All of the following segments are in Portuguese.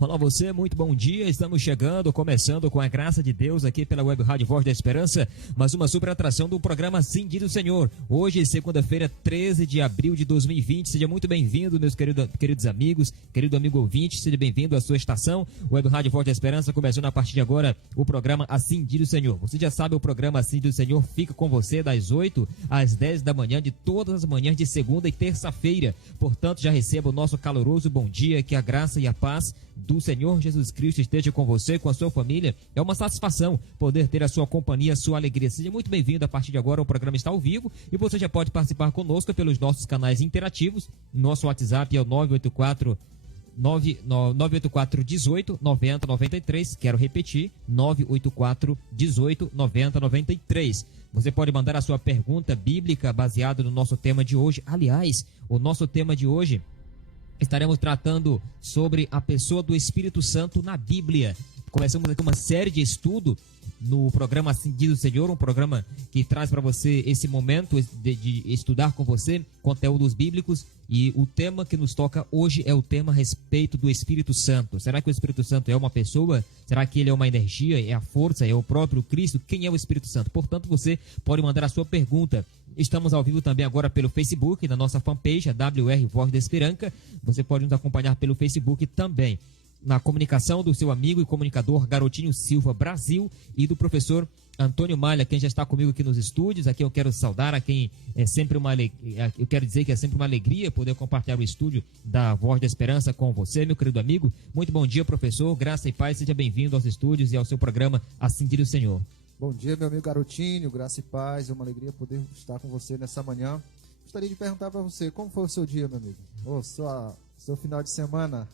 Olá você, muito bom dia, estamos chegando, começando com a graça de Deus aqui pela Web Rádio Voz da Esperança, mais uma super atração do programa Sim do Senhor. Hoje, segunda-feira, 13 de abril de 2020, seja muito bem-vindo, meus queridos amigos, querido amigo ouvinte, seja bem-vindo à sua estação, Web Rádio Voz da Esperança, começando a partir de agora o programa Assim do Senhor. Você já sabe, o programa Assim do Senhor fica com você das 8 às 10 da manhã, de todas as manhãs de segunda e terça-feira, portanto já receba o nosso caloroso bom dia, que a graça e a paz do Senhor Jesus Cristo esteja com você, com a sua família. É uma satisfação poder ter a sua companhia, a sua alegria. Seja muito bem-vindo. A partir de agora o programa está ao vivo e você já pode participar conosco pelos nossos canais interativos. Nosso WhatsApp é o 984 18 90 93. Quero repetir, 984 18 90 93. Você pode mandar a sua pergunta bíblica baseada no nosso tema de hoje. Aliás, o nosso tema de hoje, estaremos tratando sobre a pessoa do Espírito Santo na Bíblia. Começamos aqui uma série de estudo no programa Assim Diz o Senhor, um programa que traz para você esse momento de estudar com você conteúdos bíblicos, e o tema que nos toca hoje é o tema a respeito do Espírito Santo. Será que o Espírito Santo é uma pessoa? Será que ele é uma energia? É a força? É o próprio Cristo? Quem é o Espírito Santo? Portanto, você pode mandar a sua pergunta. Estamos ao vivo também agora pelo Facebook, na nossa fanpage, a WR Voz da Esperança. Você pode nos acompanhar pelo Facebook também. Na comunicação do seu amigo e comunicador Garotinho Silva Brasil e do professor Antônio Malha, quem já está comigo aqui nos estúdios. Aqui eu quero saudar a quem é sempre eu quero dizer que é sempre uma alegria poder compartilhar o estúdio da Voz da Esperança com você, meu querido amigo. Muito bom dia, professor, graça e paz, seja bem-vindo aos estúdios e ao seu programa Assim Diz o Senhor. Bom dia, meu amigo Garotinho, graça e paz, é uma alegria poder estar com você nessa manhã. Gostaria de perguntar para você, como foi o seu dia, meu amigo? Seu final de semana,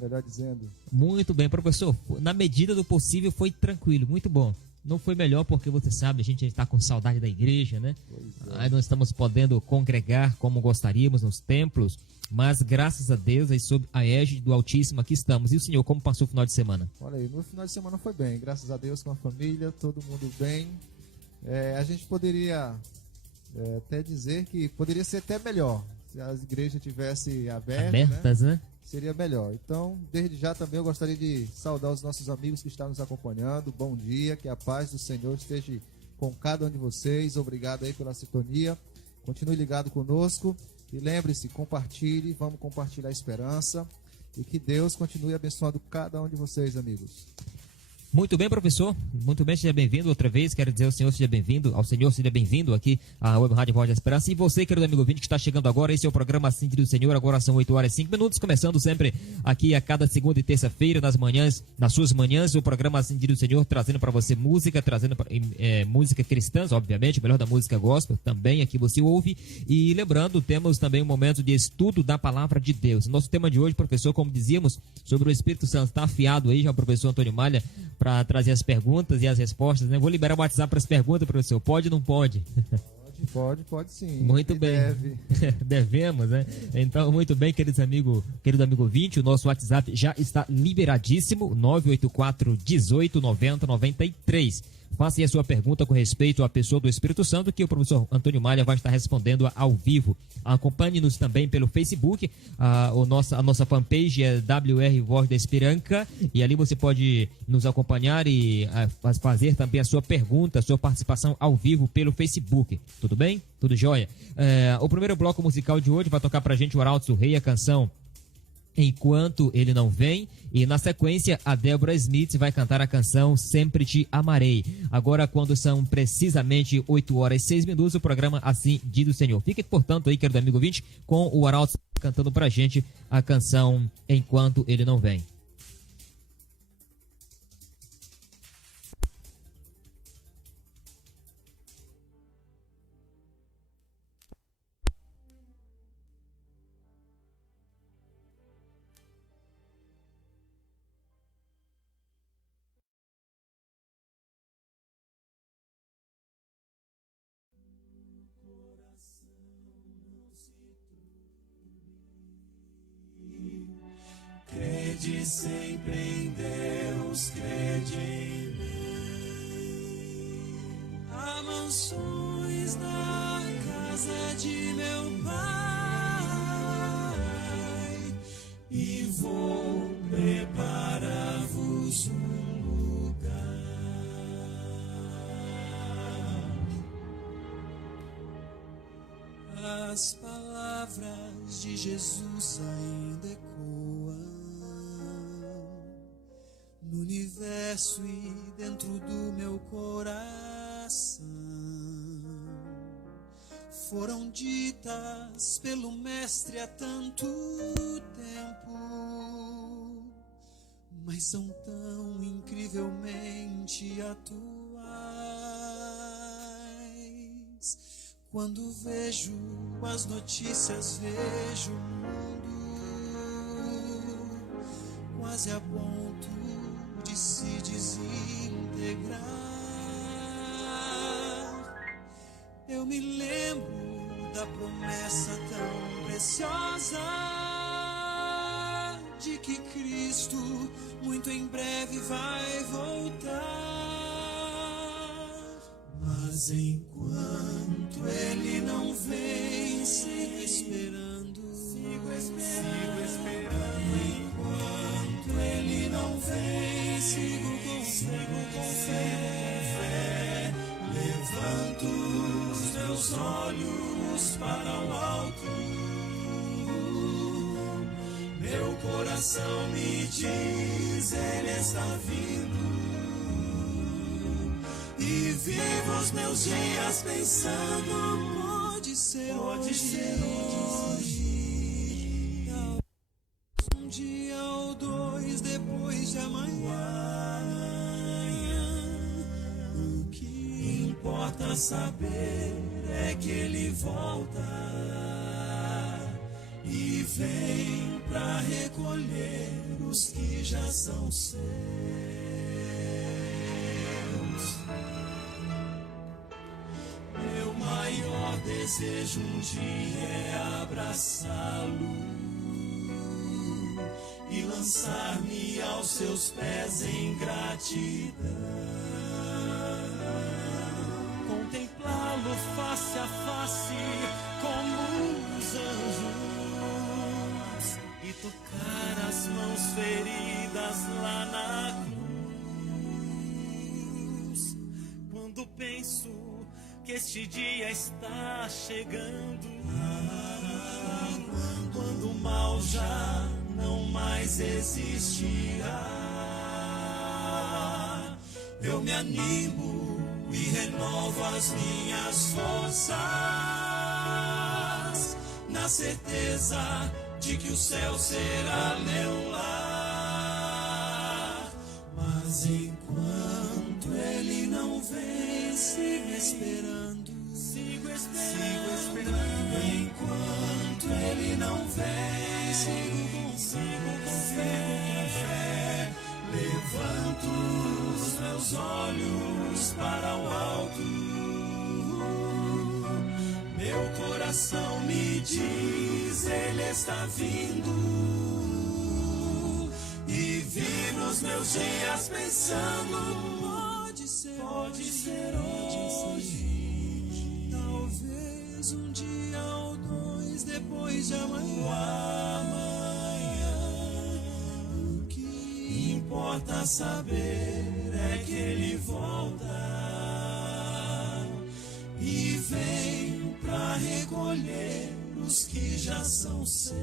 melhor dizendo. Muito bem, professor. Na medida do possível foi tranquilo, muito bom. Não foi melhor porque você sabe, a gente está com saudade da igreja, né? Aí não estamos podendo congregar como gostaríamos nos templos, mas graças a Deus, aí sob a égide do Altíssimo, aqui estamos. E o senhor, como passou o final de semana? Olha aí, meu final de semana foi bem, graças a Deus, com a família, todo mundo bem. A gente poderia até dizer que poderia ser até melhor. Se as igrejas tivessem abertas, né? Seria melhor. Então, desde já também eu gostaria de saudar os nossos amigos que estão nos acompanhando. Bom dia, que a paz do Senhor esteja com cada um de vocês. Obrigado aí pela sintonia. Continue ligado conosco e lembre-se, compartilhe, vamos compartilhar a esperança e que Deus continue abençoando cada um de vocês, amigos. Muito bem, professor. Muito bem, seja bem-vindo outra vez. Quero dizer ao senhor seja bem-vindo, ao senhor seja bem-vindo aqui à Web Rádio Voz da Esperança. E você, querido amigo ouvinte que está chegando agora, esse é o programa Assim Diz o Senhor. Agora são 8 horas e 5 minutos, começando sempre aqui a cada segunda e terça-feira, nas suas manhãs, o programa Assim Diz o Senhor, trazendo para você música, trazendo música cristã, obviamente, o melhor da música gospel, também aqui você ouve. E lembrando, temos também um momento de estudo da Palavra de Deus. Nosso tema de hoje, professor, como dizíamos, sobre o Espírito Santo. Está afiado aí já o professor Antônio Malha para trazer as perguntas e as respostas, né? Vou liberar o WhatsApp para as perguntas, professor. Pode ou não pode? Pode sim. Muito bem. Deve. Devemos, né? Então, muito bem, querido amigo ouvinte, o nosso WhatsApp já está liberadíssimo, 984 18 90 93. Faça aí a sua pergunta com respeito à pessoa do Espírito Santo, que o professor Antônio Malha vai estar respondendo ao vivo. Acompanhe-nos também pelo Facebook, a nossa fanpage é WR Voz da Esperança, e ali você pode nos acompanhar e fazer também a sua pergunta, a sua participação ao vivo pelo Facebook. Tudo bem? Tudo jóia? O primeiro bloco musical de hoje vai tocar pra gente o Arauto do Rei, a canção Enquanto Ele Não Vem, e na sequência a Débora Smith vai cantar a canção Sempre Te Amarei. Agora, quando são precisamente 8 horas e 6 minutos, o programa Assim Diz o Senhor. Fique, portanto, aí, querido amigo ouvinte, com o Arauto cantando pra gente a canção Enquanto Ele Não Vem. Crede sempre em Deus, crede em mim. Há mansões na casa de meu Pai e vou preparar as palavras de Jesus ainda ecoam no universo e dentro do meu coração. Foram ditas pelo Mestre há tanto tempo, mas são tão incrivelmente atuais. Quando vejo as notícias, vejo o mundo quase a ponto de se desintegrar. Eu me lembro da promessa tão preciosa de que Cristo muito em breve vai voltar. Mas enquanto Ele não vem, sigo esperando. Enquanto Ele não vem, sigo com fé. Levanto os meus olhos para o alto. Meu coração me diz, Ele está vindo. E vivo os meus dias pensando, pode ser hoje. Um dia ou dois depois de amanhã. O que importa saber é que Ele volta e vem para recolher os que já são seus. Meu maior desejo um dia é abraçá-lo e lançar-me aos seus pés em gratidão. Contemplá-lo face a face como os anjos e tocar as mãos feridas lá na cruz. Quando penso que este dia está chegando, quando o mal já não mais existirá, eu me animo e renovo as minhas forças, na certeza de que o céu será meu lar. Mas enquanto Ele não vem, sigo esperando. Enquanto Ele não vem, sigo com fé. Levanto os meus olhos para o alto. Meu coração me diz, Ele está vindo. E vivo os meus dias pensando, pode ser hoje. Talvez um dia ou dois depois de amanhã. O que importa saber é que Ele volta e vem para recolher os que já são seus.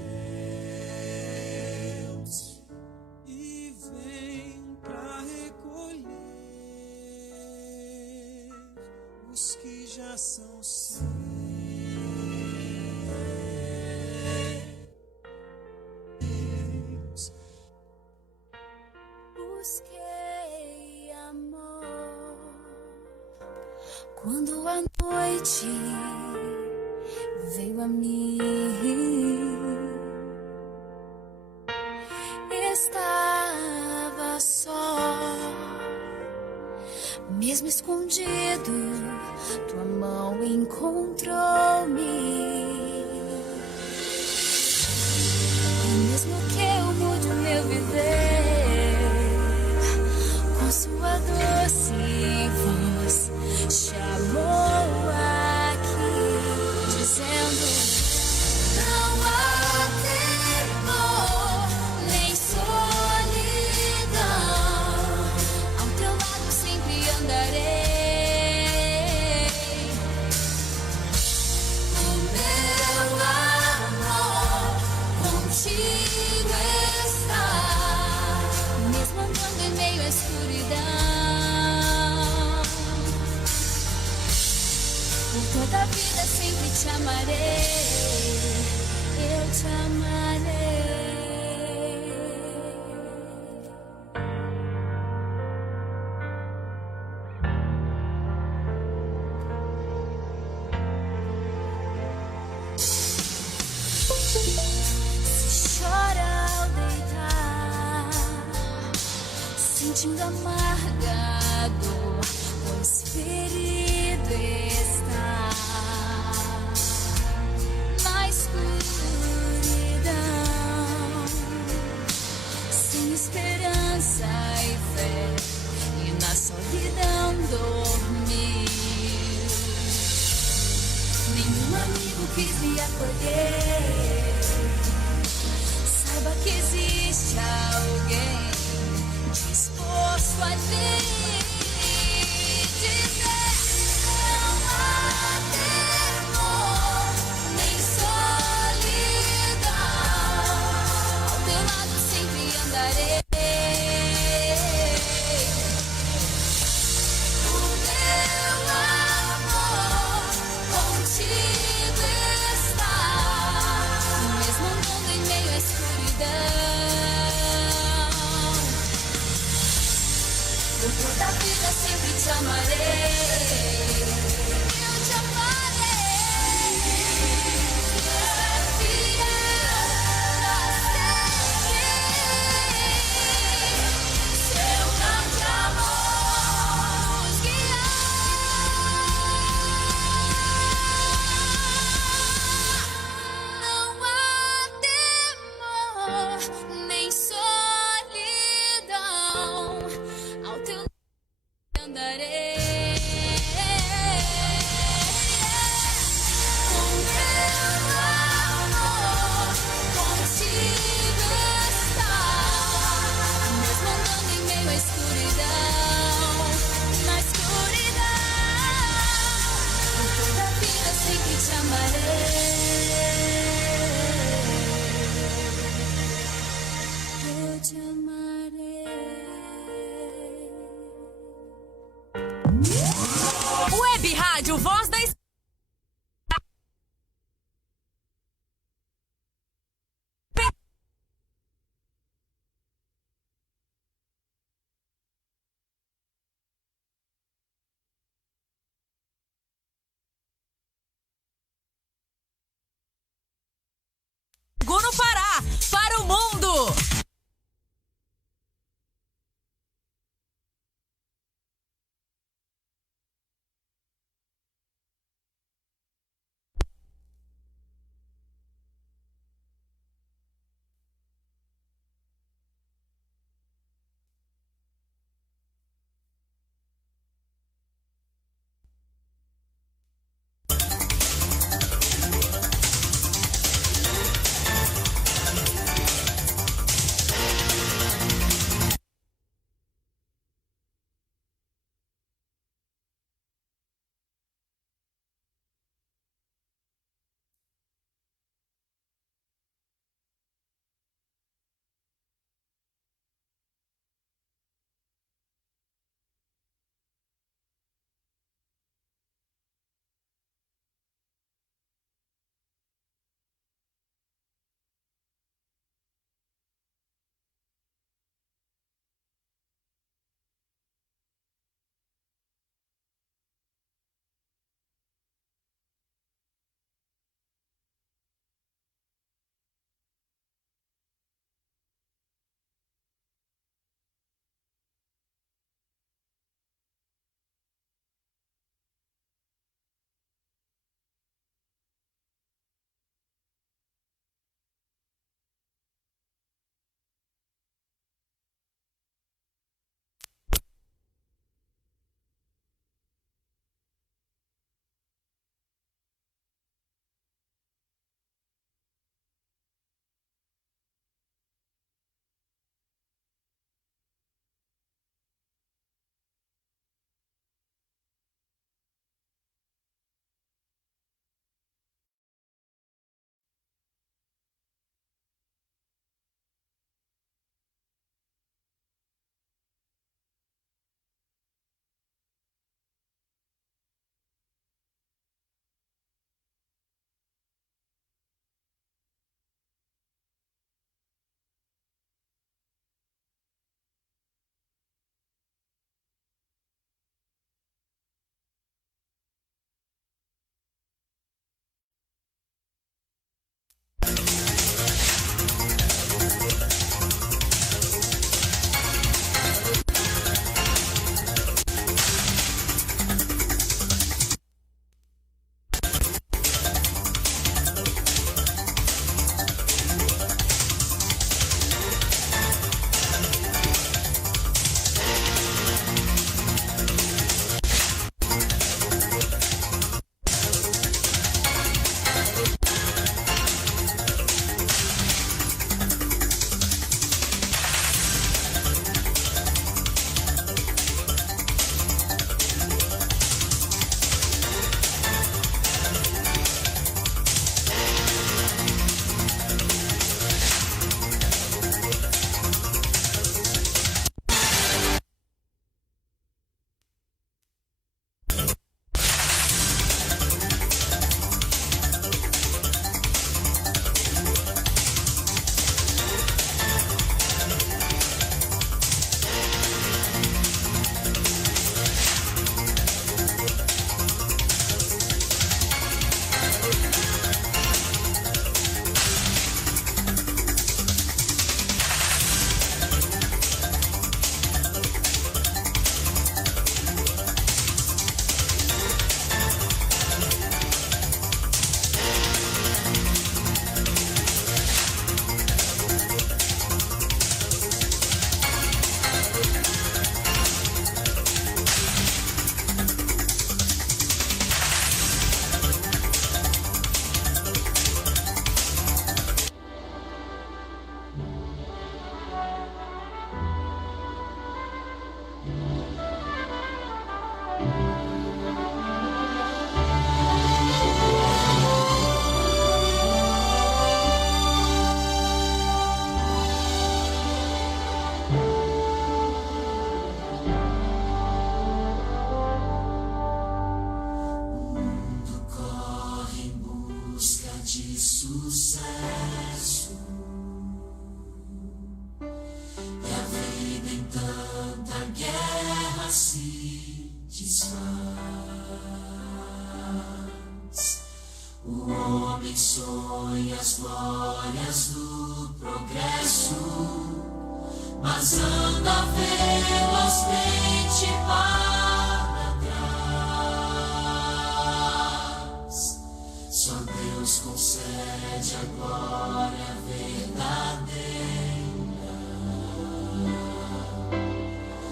E vem para recolher os que já são seus. Busquei amor quando a noite veio a mim. Estava só, mesmo escondido, tua mão encontrou-me. E mesmo que eu mude o meu viver, com sua doce voz chamou aqui, dizendo: não há temor nem solidão, ao teu lado sempre andarei. O meu toda a vida sempre te amarei. Eu te amarei. Se chora ao deitar, sentindo amarga a dor, pois ferido está na escuridão, sem esperança e fé, e na solidão dormiu. Nenhum amigo quis lhe acolher. Saiba que existe alguém disposto a te dizer: não há temor, nem solidão. Ao teu lado sempre andarei. O meu amor contigo está, mesmo andando em meio à escuridão. Por toda a vida sempre te amarei. Eu te amarei. Fiel pra sempre. Seu grande amor nos guiar. Não há temor, nem solidão. Ao teu lado andarei. O meu amor contigo está, mesmo andando em meio à escuridão, na escuridão. Por toda a vida sempre te amarei. Eu te amarei. Web Rádio Voz da no Pará, para o mundo. vitórias do progresso, mas anda velozmente para trás. Só Deus concede a glória verdadeira,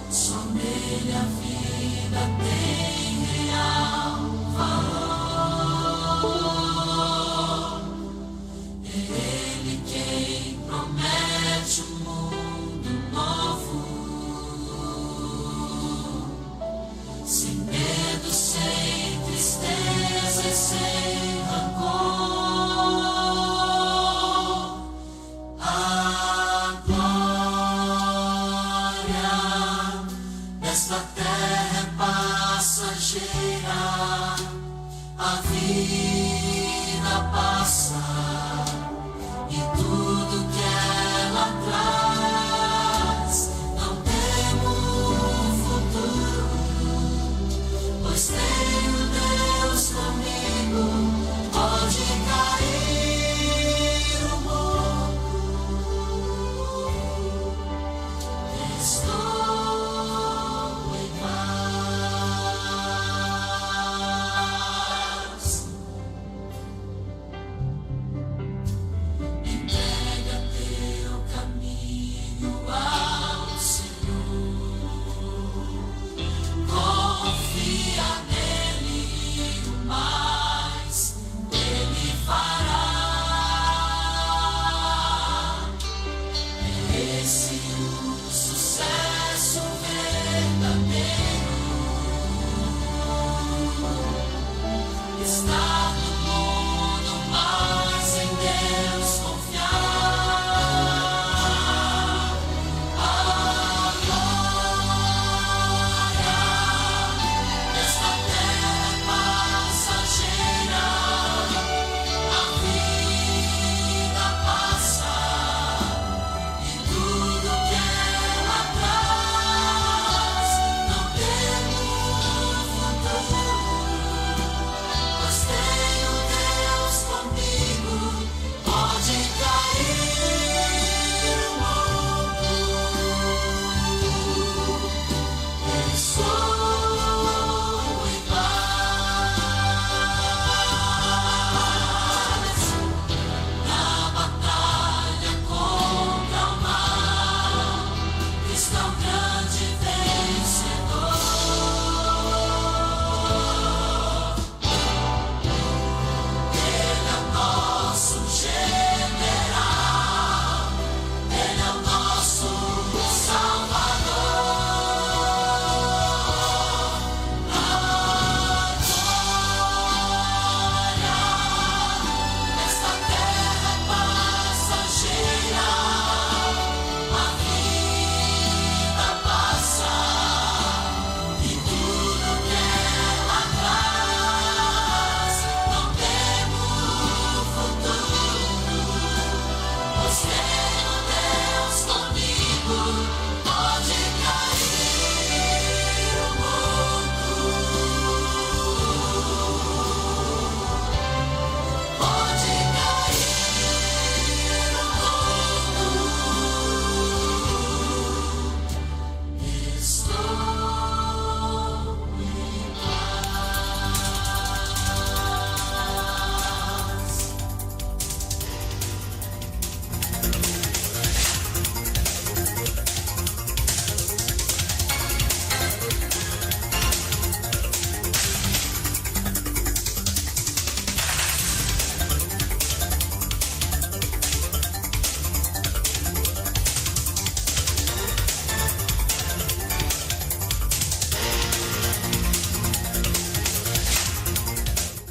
só nele a vida tem real valor. É Ele quem promete um mundo novo, sem medo, sem tristeza e sem rancor. A glória desta terra é passageira, a vida passa e tudo que ela traz. Não temos futuro, pois tenho Deus comigo. Pode cair o mundo, estou em paz. Entrega teu caminho ao Senhor, confia nele e o mais Ele fará. É esse o sucesso verdadeiro, estar no mundo, mas em Deus confiar. A glória desta terra é passageira, a vida passa e tudo que ela traz. Não temos futuro, pois tenho Deus comigo. Pode cair o mundo, estou em paz. Na batalha contra o mal, Cristo é o grande vencedor. Ele é o nosso general, Ele é o nosso Salvador. A glória desta terra é passageira, a vida passa e tudo que ela traz. Não temos futuro, pois tenho Deus comigo. Pode cair o mundo, pode cair o mundo, estou em paz.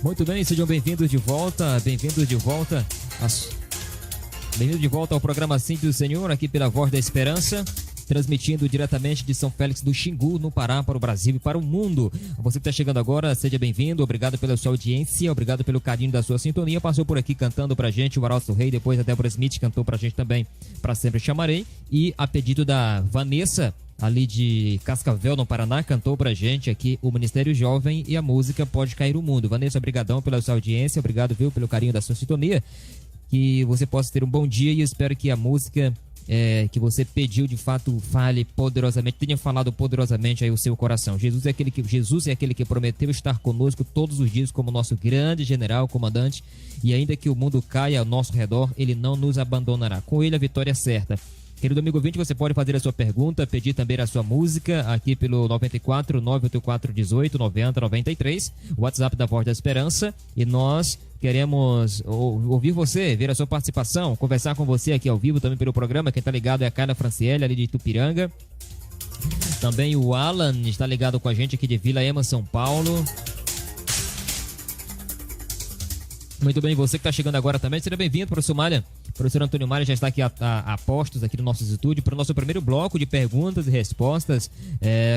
Muito bem, sejam bem-vindos de volta, bem-vindos de volta ao programa Sim do Senhor, aqui pela Voz da Esperança, transmitindo diretamente de São Félix do Xingu, no Pará, para o Brasil e para o mundo. Você que está chegando agora, seja bem-vindo, obrigado pela sua audiência, obrigado pelo carinho da sua sintonia. Passou por aqui cantando pra gente o Arauto Rei, depois a Débora Smith cantou pra gente também, Pra Sempre Chamarei, e a pedido da Vanessa, ali de Cascavel, no Paraná, cantou pra gente aqui o Ministério Jovem e a música Pode Cair o Mundo. Vanessa, obrigadão pela sua audiência, obrigado, viu, pelo carinho da sua sintonia. que você possa ter um bom dia e eu espero que a música que você pediu de fato fale poderosamente, tenha falado poderosamente aí o seu coração. Jesus é aquele que prometeu estar conosco todos os dias como nosso grande general, comandante, e ainda que o mundo caia ao nosso redor, ele não nos abandonará. Com ele a vitória é certa. Querido amigo ouvinte, você pode fazer a sua pergunta, pedir também a sua música aqui pelo 94 984 18 90 93, o WhatsApp da Voz da Esperança, e nós queremos ouvir você, ver a sua participação, conversar com você aqui ao vivo também pelo programa. Quem está ligado é a Carla Franciele, ali de Itupiranga. Também o Alan está ligado com a gente aqui de Vila Ema, São Paulo. Muito bem, você que está chegando agora também, seja bem-vindo, professor Malha. O professor Antônio Malha já está aqui a postos aqui no nosso estúdio para o nosso primeiro bloco de perguntas e respostas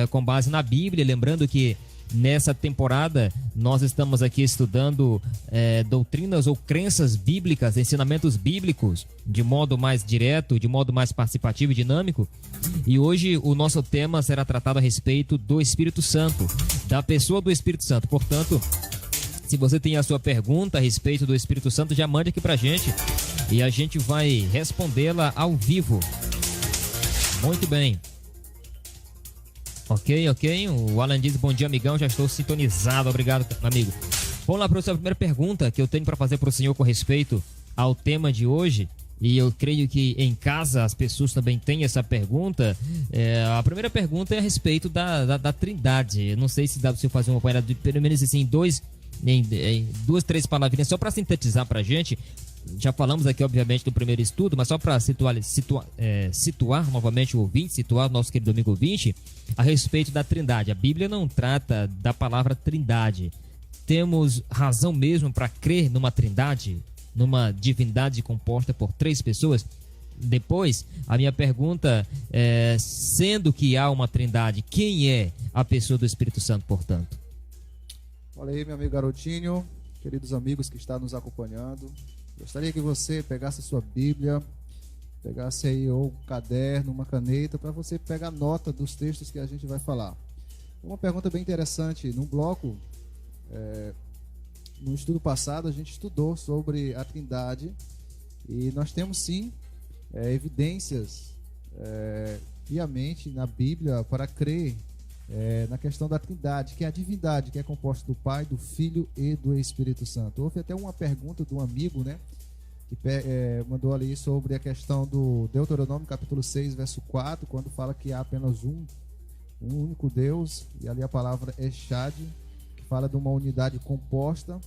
com base na Bíblia. Lembrando que nessa temporada nós estamos aqui estudando doutrinas ou crenças bíblicas, ensinamentos bíblicos, de modo mais direto, de modo mais participativo e dinâmico. E hoje o nosso tema será tratado a respeito do Espírito Santo, da pessoa do Espírito Santo. Portanto, se você tem a sua pergunta a respeito do Espírito Santo, já mande aqui pra gente e a gente vai respondê-la ao vivo. Muito bem. Ok. O Alan diz, bom dia, amigão, já estou sintonizado. Obrigado, amigo. Vamos lá, professor, a primeira pergunta que eu tenho para fazer para o senhor com respeito ao tema de hoje, e eu creio que em casa as pessoas também têm essa pergunta. A primeira pergunta é a respeito da Trindade. Eu não sei se dá para você fazer uma apanhada de pelo menos assim, em duas, três palavrinhas, só para sintetizar para a gente. Já falamos aqui, obviamente, do primeiro estudo, mas só para situar novamente o ouvinte, situar o nosso querido amigo ouvinte, a respeito da Trindade. A Bíblia não trata da palavra Trindade. Temos razão mesmo para crer numa Trindade, numa divindade composta por três pessoas? Depois, a minha pergunta é, sendo que há uma Trindade, quem é a pessoa do Espírito Santo, portanto? Olha aí, meu amigo Garotinho, queridos amigos que estão nos acompanhando. Gostaria que você pegasse a sua Bíblia, pegasse aí ou um caderno, uma caneta, para você pegar nota dos textos que a gente vai falar. Uma pergunta bem interessante. No bloco, no estudo passado, a gente estudou sobre a Trindade e nós temos sim evidências piamente na Bíblia para crer na questão da Trindade, que é a divindade, que é composta do Pai, do Filho e do Espírito Santo. Houve até uma pergunta de um amigo, né, que mandou ali sobre a questão do Deuteronômio capítulo 6, verso 4, quando fala que há apenas um único Deus, e ali a palavra Echad, que fala de uma unidade composta.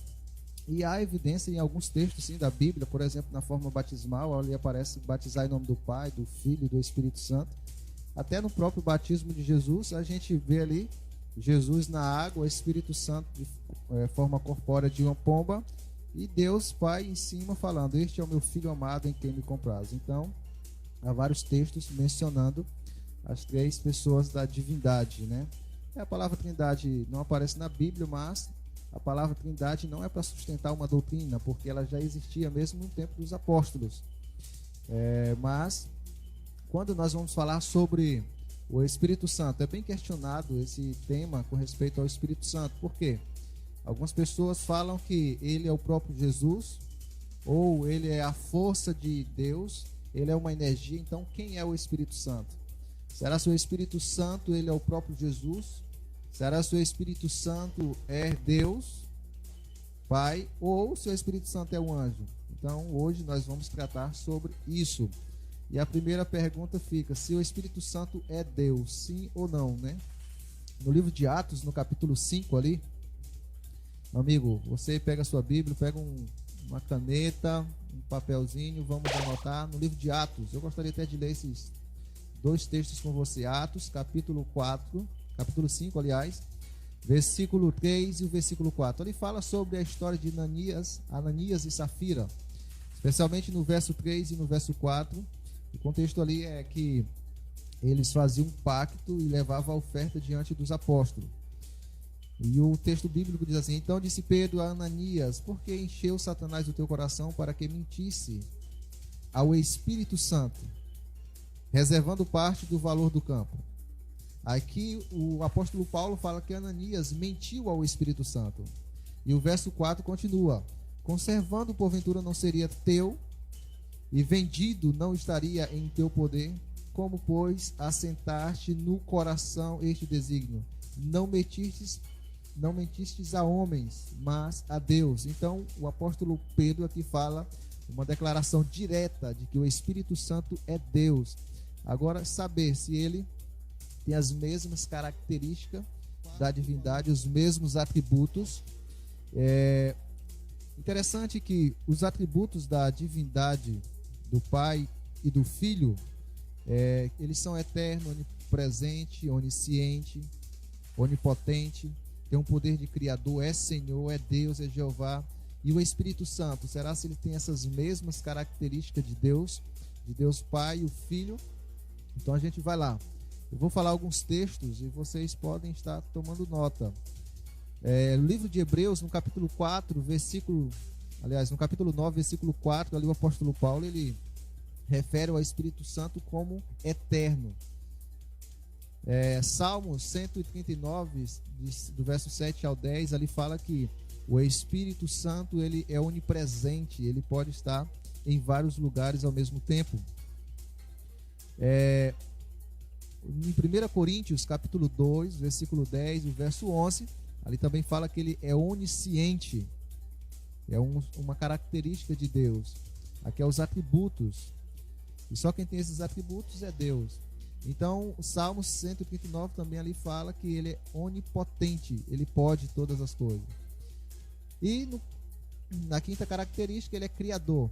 E há evidência em alguns textos sim da Bíblia, por exemplo, na forma batismal, ali aparece batizar em nome do Pai, do Filho e do Espírito Santo. Até no próprio batismo de Jesus, a gente vê ali Jesus na água, Espírito Santo de forma corpórea de uma pomba, e Deus Pai em cima falando, este é o meu Filho amado em quem me comprazo. Então, há vários textos mencionando as três pessoas da divindade, né? A palavra Trindade não aparece na Bíblia, mas a palavra Trindade não é para sustentar uma doutrina, porque ela já existia mesmo no tempo dos apóstolos. Mas quando nós vamos falar sobre o Espírito Santo, é bem questionado esse tema com respeito ao Espírito Santo. Por quê? Algumas pessoas falam que ele é o próprio Jesus, ou ele é a força de Deus, ele é uma energia. Então, quem é o Espírito Santo? Será que o Espírito Santo ele é o próprio Jesus? Será que o Espírito Santo é Deus, Pai, ou se o Espírito Santo é um anjo? Então, hoje nós vamos tratar sobre isso. E a primeira pergunta fica, se o Espírito Santo é Deus, sim ou não, né? No livro de Atos, no capítulo 5 ali, amigo, você pega a sua Bíblia, pega uma caneta, um papelzinho, vamos anotar. No livro de Atos, eu gostaria até de ler esses dois textos com você. Atos, capítulo 5, aliás, versículo 3 e o versículo 4. Ele fala sobre a história de Ananias e Safira, especialmente no verso 3 e no verso 4. O contexto ali é que eles faziam um pacto e levavam a oferta diante dos apóstolos. E o texto bíblico diz assim: então disse Pedro a Ananias, por que encheu Satanás o teu coração para que mentisse ao Espírito Santo, reservando parte do valor do campo? Aqui o apóstolo Paulo fala que Ananias mentiu ao Espírito Santo. E o verso 4 continua: conservando porventura não seria teu e vendido não estaria em teu poder? Como, pois, assentaste no coração este desígnio? Não mentistes a homens, mas a Deus. Então, o apóstolo Pedro aqui fala uma declaração direta de que o Espírito Santo é Deus. Agora, saber se ele tem as mesmas características da divindade, os mesmos atributos. É interessante que os atributos da divindade do Pai e do Filho, eles são eterno, onipresente, onisciente, onipotente, tem um poder de criador, é Senhor, é Deus, é Jeová. E o Espírito Santo, será se ele tem essas mesmas características de Deus Pai e o Filho? Então a gente vai lá. Eu vou falar alguns textos e vocês podem estar tomando nota. No livro de Hebreus, no capítulo 4, no capítulo 9, versículo 4, ali o apóstolo Paulo, ele refere ao Espírito Santo como eterno. Salmos 139, do verso 7 ao 10, ali fala que o Espírito Santo, ele é onipresente, ele pode estar em vários lugares ao mesmo tempo. Em 1 Coríntios, capítulo 2, versículo 10, o verso 11, ali também fala que ele é onisciente, é uma característica de Deus. Aqui é os atributos, e só quem tem esses atributos é Deus. Então, o Salmo 139 também ali fala que ele é onipotente, ele pode todas as coisas. E na quinta característica, ele é criador.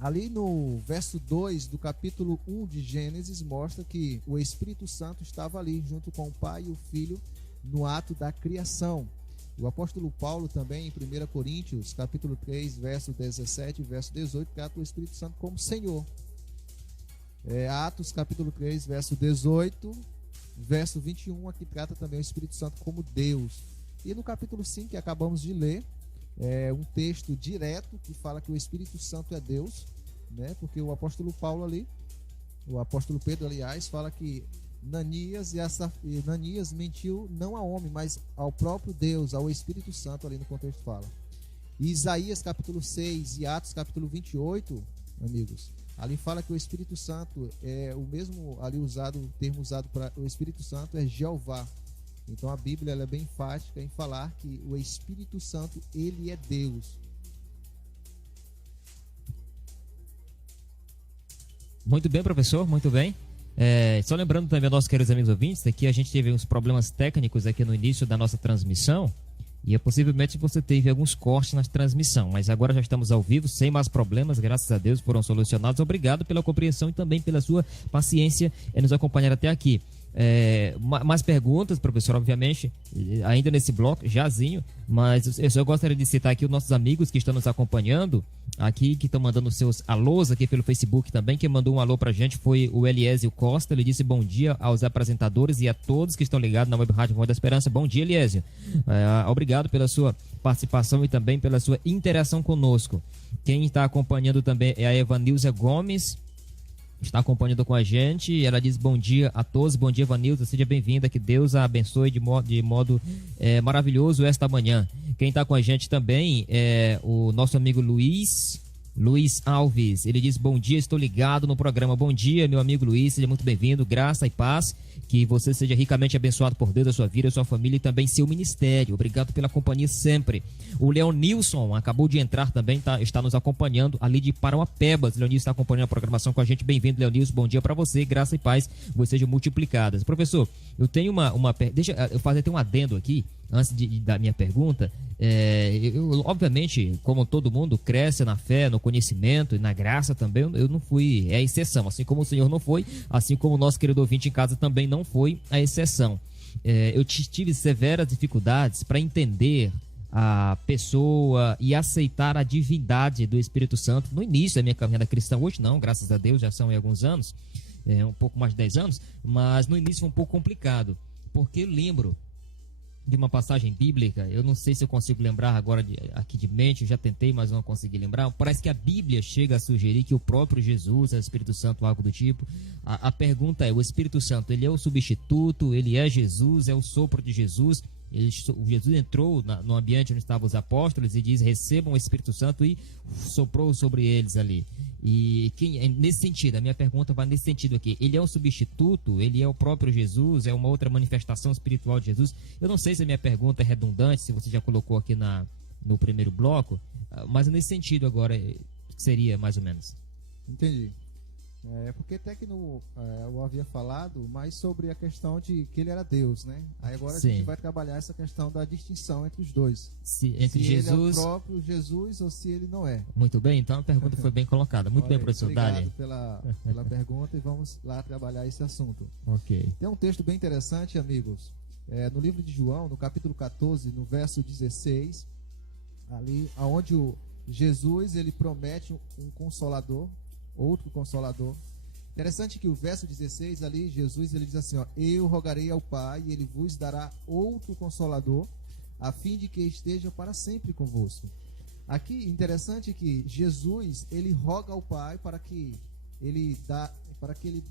Ali no verso 2 do capítulo 1 de Gênesis, mostra que o Espírito Santo estava ali junto com o Pai e o Filho no ato da criação. O apóstolo Paulo também, em 1 Coríntios, capítulo 3, verso 17 e verso 18, trata o Espírito Santo como Senhor. Atos, capítulo 3, verso 18, verso 21, aqui trata também o Espírito Santo como Deus. E no capítulo 5, que acabamos de ler, um texto direto que fala que o Espírito Santo é Deus, né? Porque o apóstolo Paulo ali, o apóstolo Pedro, aliás, fala que Ananias mentiu não a homem, mas ao próprio Deus, ao Espírito Santo, ali no contexto fala. E Isaías capítulo 6 e Atos capítulo 28, amigos, ali fala que o Espírito Santo é o mesmo, ali usado, o termo usado para o Espírito Santo é Jeová. Então a Bíblia ela é bem enfática em falar que o Espírito Santo, ele é Deus. Muito bem, professor, muito bem. Só lembrando também aos nossos queridos amigos ouvintes, que a gente teve uns problemas técnicos aqui no início da nossa transmissão, e possivelmente você teve alguns cortes na transmissão, mas agora já estamos ao vivo, sem mais problemas, graças a Deus foram solucionados. Obrigado pela compreensão e também pela sua paciência em nos acompanhar até aqui. Mais perguntas, professor, obviamente, ainda nesse bloco, jazinho, mas eu só gostaria de citar aqui os nossos amigos que estão nos acompanhando aqui, que estão mandando seus alôs aqui pelo Facebook também. Quem mandou um alô pra gente foi o Eliésio Costa. Ele disse bom dia aos apresentadores e a todos que estão ligados na Web Rádio Voz da Esperança. Bom dia, Eliésio. Obrigado pela sua participação e também pela sua interação conosco. Quem está acompanhando também é a Evanilza Gomes, está acompanhando com a gente. Ela diz bom dia a todos. Bom dia, Vanilza, seja bem-vinda, que Deus a abençoe de modo maravilhoso esta manhã. Quem está com a gente também é o nosso amigo Luiz Alves. Ele diz bom dia, estou ligado no programa. Bom dia, meu amigo Luiz, seja muito bem-vindo, graça e paz, que você seja ricamente abençoado por Deus, a sua vida, a sua família e também seu ministério. Obrigado pela companhia sempre. O Leonilson acabou de entrar também, está nos acompanhando ali de Parauapebas. Leonilson está acompanhando a programação com a gente. Bem-vindo, Leonilson, bom dia para você, graça e paz você sejam multiplicadas. Professor, eu tenho deixa eu fazer até um adendo aqui antes da minha pergunta. Eu, obviamente, como todo mundo, cresce na fé, no conhecimento e na graça também. Eu não fui a exceção, assim como o senhor não foi, assim como o nosso querido ouvinte em casa também não foi a exceção. Eu tive severas dificuldades para entender a pessoa e aceitar a divindade do Espírito Santo no início da minha caminhada cristã. Hoje não, graças a Deus, já são alguns anos, um pouco mais de 10 anos, mas no início foi um pouco complicado, porque eu lembro de uma passagem bíblica, eu não sei se eu consigo lembrar agora aqui de mente, eu já tentei, mas não consegui lembrar. Parece que a Bíblia chega a sugerir que o próprio Jesus é o Espírito Santo, algo do tipo. A pergunta é, o Espírito Santo, ele é o substituto, ele é Jesus, é o sopro de Jesus? Jesus entrou no ambiente onde estavam os apóstolos e diz: recebam o Espírito Santo, e soprou sobre eles ali. E nesse sentido, a minha pergunta vai nesse sentido aqui: ele é um substituto? Ele é o próprio Jesus? É uma outra manifestação espiritual de Jesus? Eu não sei se a minha pergunta é redundante, se você já colocou aqui no primeiro bloco, mas nesse sentido agora, que seria mais ou menos? Entendi. Porque até que eu havia falado mais sobre a questão de que ele era Deus, né? Aí agora Sim. a gente vai trabalhar essa questão da distinção entre os dois. Entre se Jesus... ele é o próprio Jesus ou se ele não é. Muito bem, então a pergunta foi bem colocada. Muito bem, professor. Obrigado Dali. pela pergunta, e vamos lá trabalhar esse assunto. Ok. Tem um texto bem interessante, amigos. No livro de João, no capítulo 14, no verso 16, ali onde Jesus ele promete um consolador, outro consolador. Interessante que o verso 16 ali, Jesus ele diz assim, eu rogarei ao Pai e ele vos dará outro consolador, a fim de que esteja para sempre convosco. Aqui, interessante que Jesus ele roga ao Pai para que ele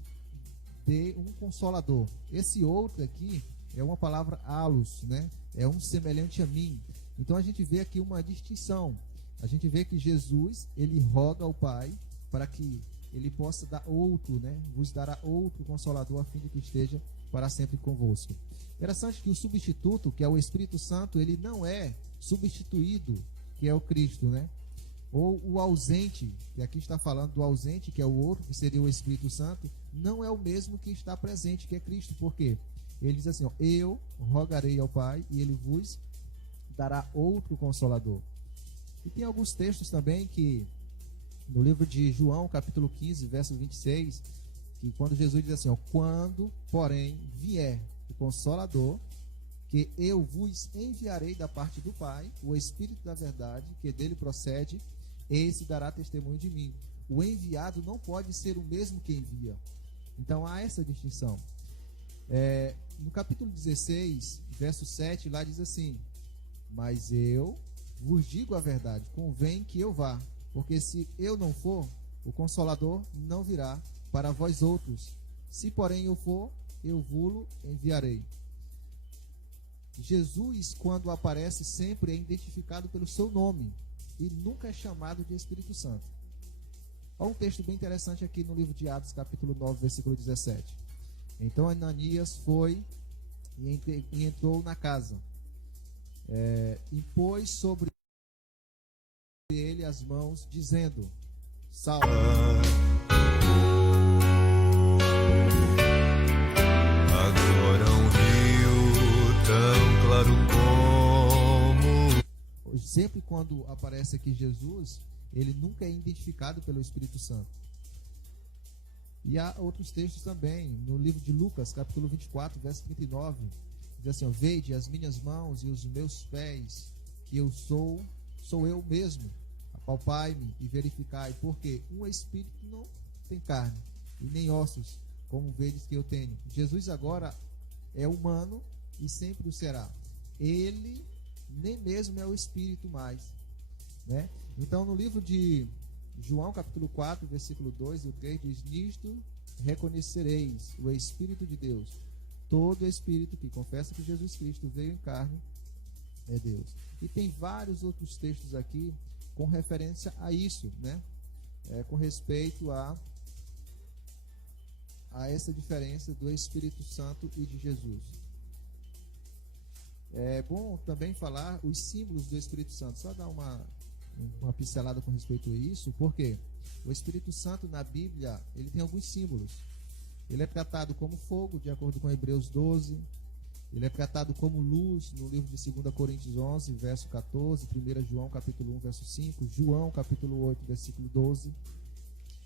dê um consolador. Esse outro aqui é uma palavra alus, né? É um semelhante a mim. Então a gente vê aqui uma distinção. A gente vê que Jesus ele roga ao Pai para que ele possa dar outro, né? Vos dará outro consolador, a fim de que esteja para sempre convosco. Interessante que o substituto, que é o Espírito Santo, ele não é substituído, que é o Cristo, né? Ou o ausente, que aqui está falando do ausente, que é o outro, que seria o Espírito Santo, não é o mesmo que está presente, que é Cristo. Por quê? Ele diz assim, eu rogarei ao Pai e ele vos dará outro consolador. E tem alguns textos também que no livro de João, capítulo 15, verso 26, que quando Jesus diz assim, quando, porém, vier o Consolador, que eu vos enviarei da parte do Pai, o Espírito da verdade, que dele procede, esse dará testemunho de mim. O enviado não pode ser o mesmo que envia. Então há essa distinção. No capítulo 16, verso 7, lá diz assim, mas eu vos digo a verdade, convém que eu vá, porque se eu não for, o Consolador não virá para vós outros. Se, porém, eu for, eu vou-lo enviarei. Jesus, quando aparece, sempre é identificado pelo seu nome e nunca é chamado de Espírito Santo. Há um texto bem interessante aqui no livro de Atos, capítulo 9, versículo 17. Então Ananias foi e entrou na casa, impôs sobre ele as mãos, dizendo, Saulo. Agora um rio tão claro como... Sempre quando aparece aqui Jesus, ele nunca é identificado pelo Espírito Santo. E há outros textos também, no livro de Lucas, capítulo 24, verso 39, diz assim, vede as minhas mãos e os meus pés, que eu sou eu mesmo. Apalpai-me e verificai, porque um espírito não tem carne e nem ossos, como vedes que eu tenho. Jesus agora é humano e sempre o será. Ele nem mesmo é o espírito mais, né? Então no livro de João capítulo 4, versículo 2 e 3 diz, nisto reconhecereis o Espírito de Deus. Todo espírito que confessa que Jesus Cristo veio em carne é Deus. E tem vários outros textos aqui com referência a isso, né? Com respeito a essa diferença do Espírito Santo e de Jesus. É bom também falar os símbolos do Espírito Santo. Só dar uma pincelada com respeito a isso, porque o Espírito Santo na Bíblia, ele tem alguns símbolos. Ele é tratado como fogo, de acordo com Hebreus 12. Ele é tratado como luz no livro de 2 Coríntios 11, verso 14, 1 João capítulo 1, verso 5, João capítulo 8, versículo 12.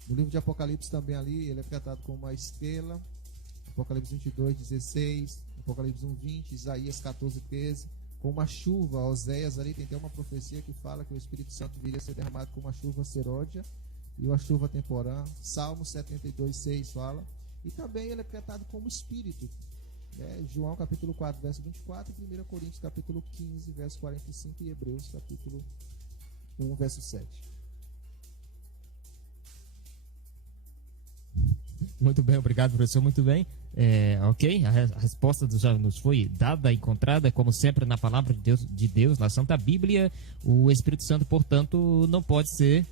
No livro de Apocalipse também ali, ele é tratado como uma estrela, Apocalipse 22, 16, Apocalipse 1, 20, Isaías 14, 13, com uma chuva, Oséias ali tem até uma profecia que fala que o Espírito Santo viria a ser derramado com uma chuva seródia e uma chuva temporã, Salmo 72, 6 fala, e também ele é tratado como Espírito, João capítulo 4, verso 24, 1 Coríntios capítulo 15, verso 45 e Hebreus capítulo 1, verso 7. Muito bem, obrigado, professor. Muito bem. Ok, a resposta já nos foi dada, encontrada, como sempre, na palavra de Deus, na Santa Bíblia. O Espírito Santo, portanto, não pode ser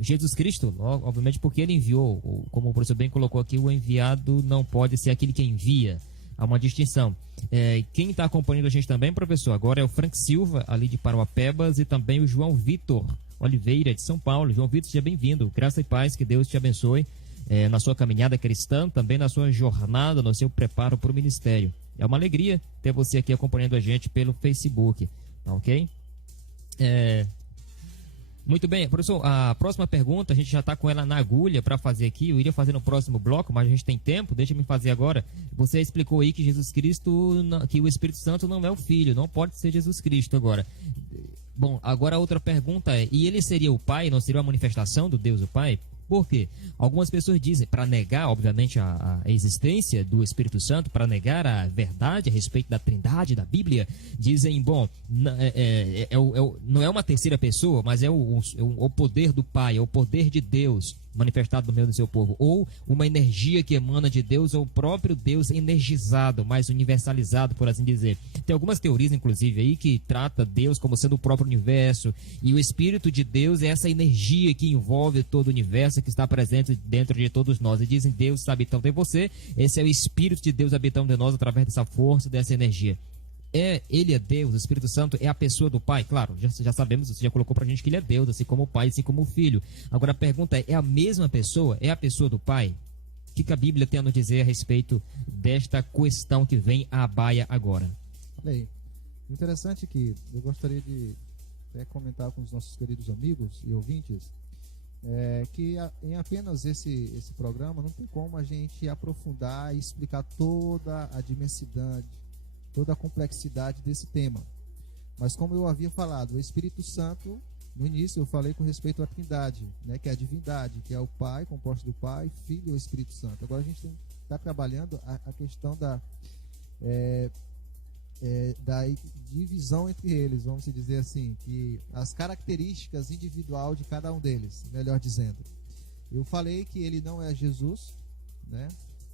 Jesus Cristo, obviamente, porque ele enviou. Como o professor bem colocou aqui, o enviado não pode ser aquele que envia. Há uma distinção. Quem está acompanhando a gente também, professor, agora é o Frank Silva, ali de Parauapebas, e também o João Vitor Oliveira, de São Paulo. João Vitor, seja bem-vindo. Graça e paz, que Deus te abençoe na sua caminhada cristã, também na sua jornada, no seu preparo para o ministério. É uma alegria ter você aqui acompanhando a gente pelo Facebook, tá ok? Muito bem, professor, a próxima pergunta, a gente já está com ela na agulha para fazer aqui. Eu iria fazer no próximo bloco, mas a gente tem tempo, deixa eu fazer agora. Você explicou aí que Jesus Cristo, que o Espírito Santo não é o Filho, não pode ser Jesus Cristo agora. Bom, agora a outra pergunta é, e ele seria o Pai, não seria uma manifestação do Deus o Pai? Por quê? Algumas pessoas dizem, para negar, obviamente, a existência do Espírito Santo, para negar a verdade a respeito da Trindade, da Bíblia, dizem, bom, não é uma terceira pessoa, mas é o poder do Pai, é o poder de Deus manifestado no meio do seu povo, ou uma energia que emana de Deus, ou o próprio Deus energizado, mais universalizado, por assim dizer. Tem algumas teorias, inclusive, aí, que trata Deus como sendo o próprio universo, e o Espírito de Deus é essa energia que envolve todo o universo, que está presente dentro de todos nós, e dizem, Deus está habitando em você, esse é o Espírito de Deus habitando em nós, através dessa força, dessa energia. Ele é Deus, o Espírito Santo é a pessoa do Pai, claro, já sabemos, você já colocou pra gente que ele é Deus, assim como o Pai, assim como o Filho. Agora a pergunta é a mesma pessoa? É a pessoa do Pai? O que a Bíblia tem a nos dizer a respeito desta questão que vem à baia agora? Olha aí, interessante que eu gostaria de comentar com os nossos queridos amigos e ouvintes, que em apenas esse programa não tem como a gente aprofundar e explicar toda a diversidade, toda a complexidade desse tema. Mas como eu havia falado, o Espírito Santo, no início eu falei com respeito à Trindade, né, que é a divindade, que é o Pai, composto do Pai, Filho e o Espírito Santo. Agora a gente está trabalhando a questão da divisão entre eles, vamos dizer assim, que as características individuais de cada um deles, melhor dizendo. Eu falei que ele não é Jesus, né?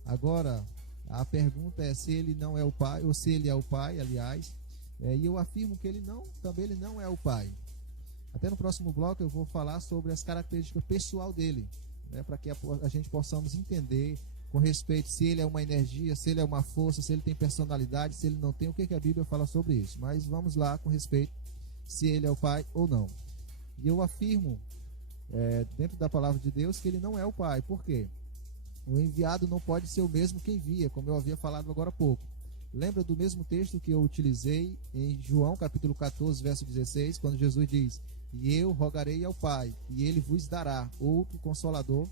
Agora a pergunta é se ele não é o Pai, ou se ele é o Pai, aliás, e eu afirmo que ele não é o Pai. Até no próximo bloco eu vou falar sobre as características pessoal dele, né, para que a gente possamos entender com respeito se ele é uma energia, se ele é uma força, se ele tem personalidade, se ele não tem, o que a Bíblia fala sobre isso. Mas vamos lá com respeito se ele é o Pai ou não. E eu afirmo, dentro da palavra de Deus, que ele não é o Pai. Por quê? O enviado não pode ser o mesmo que envia, como eu havia falado agora há pouco. Lembra do mesmo texto que eu utilizei em João capítulo 14, verso 16, quando Jesus diz: e eu rogarei ao Pai, e ele vos dará outro Consolador,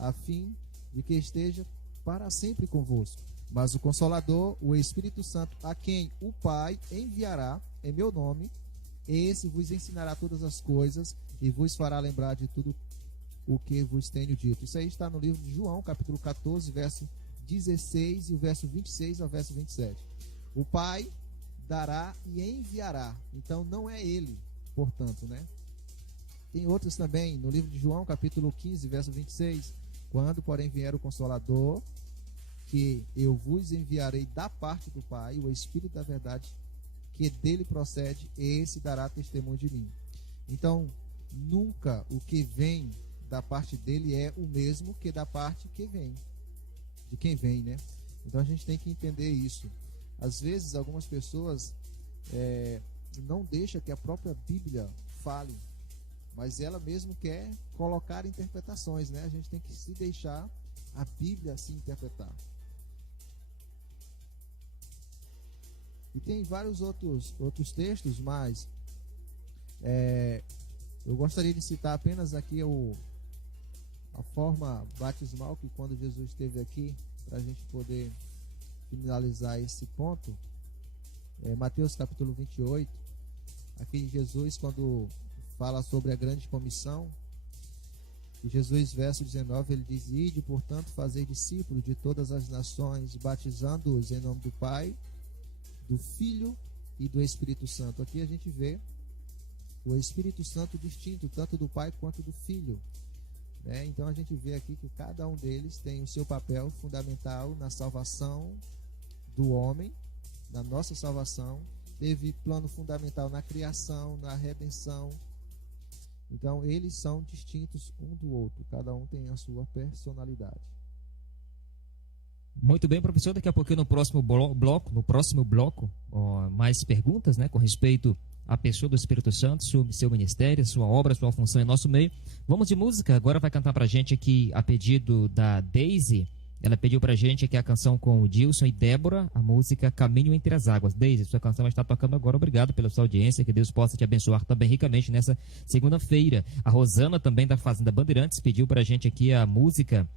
a fim de que esteja para sempre convosco. Mas o Consolador, o Espírito Santo, a quem o Pai enviará em meu nome, esse vos ensinará todas as coisas e vos fará lembrar de tudo o que vos tenho dito. Isso aí está no livro de João, capítulo 14, verso 16 e o verso 26 ao verso 27. O Pai dará e enviará. Então não é ele, portanto, né? Tem outros também no livro de João, capítulo 15, verso 26. Quando, porém, vier o Consolador, que eu vos enviarei da parte do Pai, o Espírito da verdade, que dele procede, esse dará testemunho de mim. Então, nunca o que vem da parte dele é o mesmo que da parte que vem, de quem vem, né? Então a gente tem que entender isso. Às vezes algumas pessoas não deixam que a própria Bíblia fale, mas ela mesmo quer colocar interpretações, né? A gente tem que se deixar a Bíblia se interpretar. E tem vários outros textos, mas eu gostaria de citar apenas aqui a forma batismal que quando Jesus esteve aqui, para a gente poder finalizar esse ponto, Mateus capítulo 28, aqui Jesus quando fala sobre a grande comissão, e Jesus verso 19, ele diz: ide, portanto, fazer discípulos de todas as nações, batizando-os em nome do Pai, do Filho e do Espírito Santo. Aqui a gente vê o Espírito Santo distinto, tanto do Pai quanto do Filho. né? Então a gente vê aqui que cada um deles tem o seu papel fundamental na salvação do homem, na nossa salvação. Teve plano fundamental na criação, na redenção. Então eles são distintos um do outro, cada um tem a sua personalidade. Muito bem, professor. Daqui a pouquinho no próximo bloco, mais perguntas, né, com respeito à pessoa do Espírito Santo, seu ministério, sua obra, sua função em nosso meio. Vamos de música. Agora vai cantar pra gente aqui, a pedido da Daisy. Ela pediu pra gente aqui a canção com o Dilson e Débora, a música Caminho Entre as Águas. Daisy, sua canção está tocando agora. Obrigado pela sua audiência. Que Deus possa te abençoar também ricamente nessa segunda-feira. A Rosana, também da Fazenda Bandeirantes, pediu pra gente aqui a música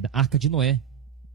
da Arca de Noé,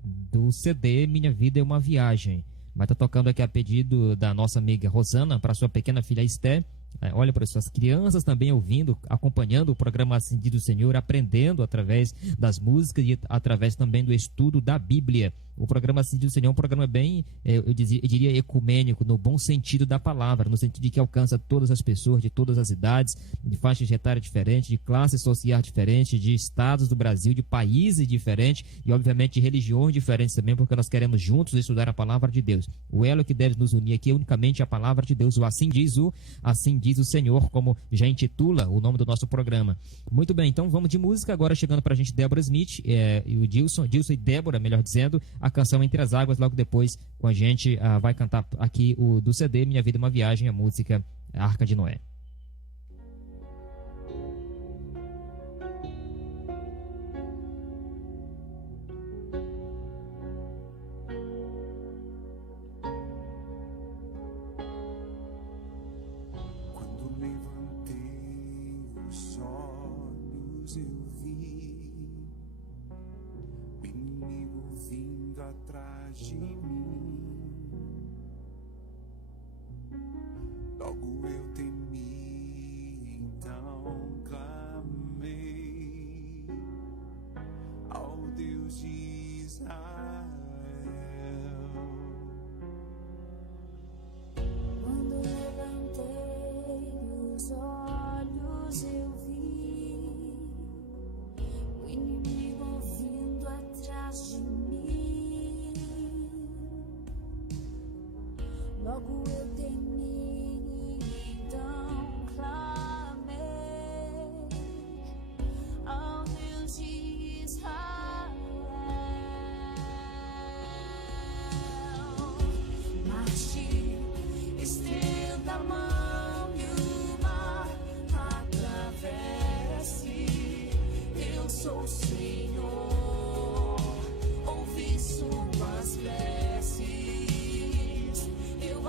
do CD Minha Vida é uma Viagem. Vai estar tocando aqui a pedido da nossa amiga Rosana para sua pequena filha Esté. Olha para suas crianças também ouvindo, acompanhando o programa Acendido do Senhor, aprendendo através das músicas e através também do estudo da Bíblia. O programa Acendido do Senhor é um programa bem, eu diria, ecumênico, no bom sentido da palavra, no sentido de que alcança todas as pessoas de todas as idades, de faixas etárias diferentes, de classes sociais diferentes, de estados do Brasil, de países diferentes e, obviamente, de religiões diferentes também, porque nós queremos juntos estudar a palavra de Deus. O elo que deve nos unir aqui é unicamente a palavra de Deus, o assim diz o Senhor, como já intitula o nome do nosso programa. Muito bem, então vamos de música. Agora chegando pra gente Débora Smith e o Dilson e Débora, melhor dizendo, a canção Entre as Águas. Logo depois com a gente vai cantar aqui o do CD Minha Vida é uma Viagem, a música Arca de Noé. Logo eu temi, então clamei ao Deus de Israel. Quando levantei os olhos eu vi o inimigo vindo atrás de mim. Logo eu temi, então clamei ao Deus de Israel. Marche, estenda a mão e o mar atravesse. Eu sou o Senhor, ouvi suas preces. Eu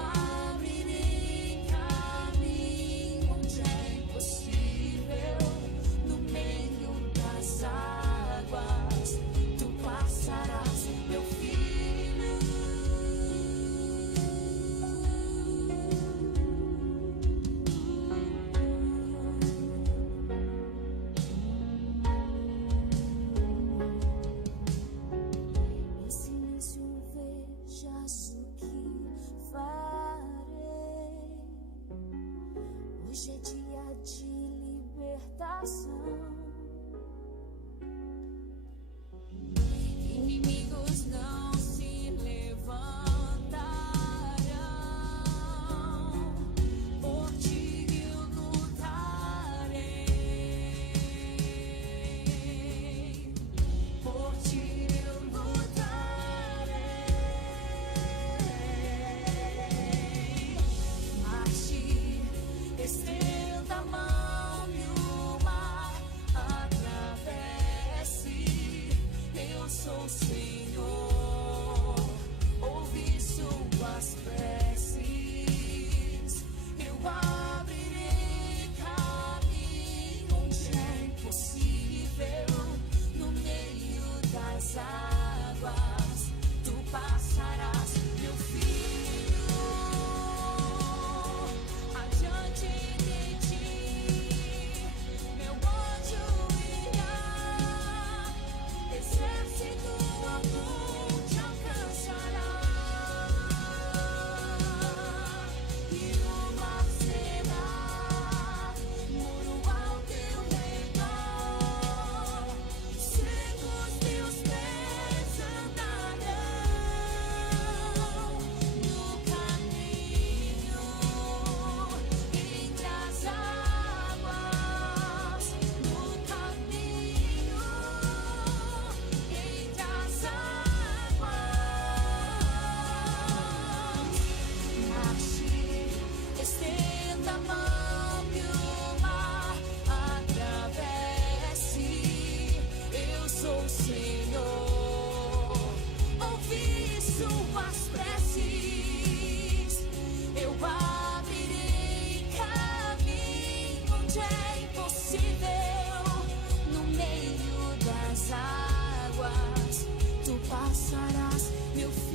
passarás, meu filho.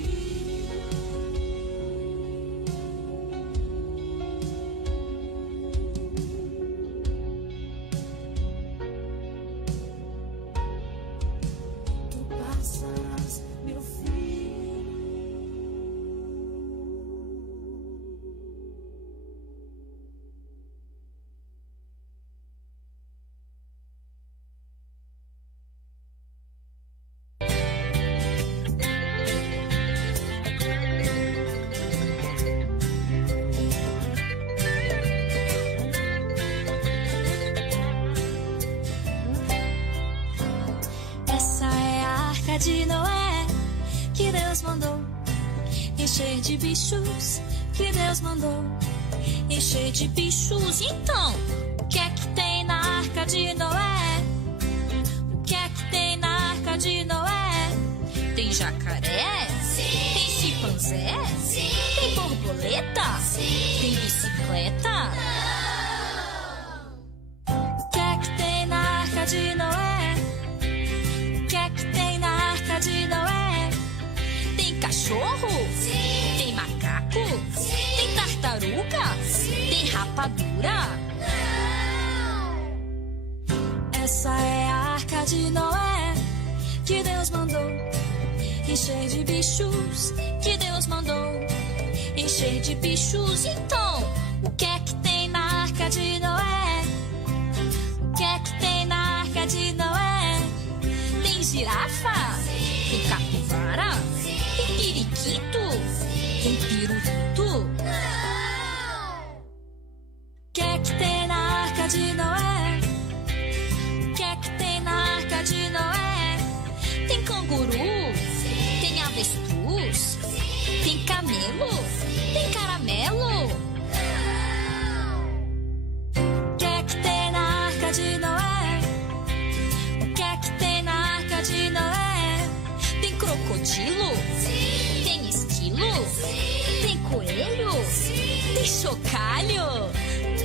Tu passarás, meu filho. Essa é a arca de Noé que Deus mandou encher de bichos, que Deus mandou encher de bichos. Então, o que é que tem na arca de Noé? O que é que tem na arca de Noé? Tem jacaré? Sim. Tem chimpanzé? Sim. Tem borboleta? Sim. Tem bicicleta? Não. O que é que tem na arca de Noé? O que é que tem na arca de Noé? Tem cachorro? Sim. Tem macaco? Sim. Tem tartaruga? Sim. Tem rapadura? Não. Essa é a arca de Noé que Deus mandou encher de bichos, que Deus mandou encher de bichos. Então, o que é que tem na arca de Noé? O que é que tem na arca de Noé? Tem girafa? Sim. Tem capivara? Sim. Tem periquito? Sim. Tem pirulito? Não. O que é que tem na arca de Noé? O que é que tem na arca de Noé? Tem canguru? Sim. Tem avestruz? Sim. Tem camelo? Sim. Tem caramelo? Não. O que é que tem na arca de Noé? O que é que tem na arca de Noé? Tem crocodilo? Sim. Tem esquilo? Sim. Tem coelho? Sim. Tem chocalho?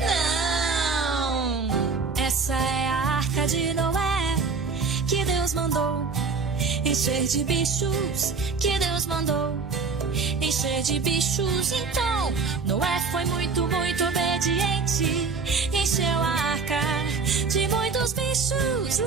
Não! Essa é a arca de Noé que Deus mandou encher de bichos, que Deus mandou encher de bichos. Então, Noé foi muito, muito obediente, encheu a arca de muitos bichos.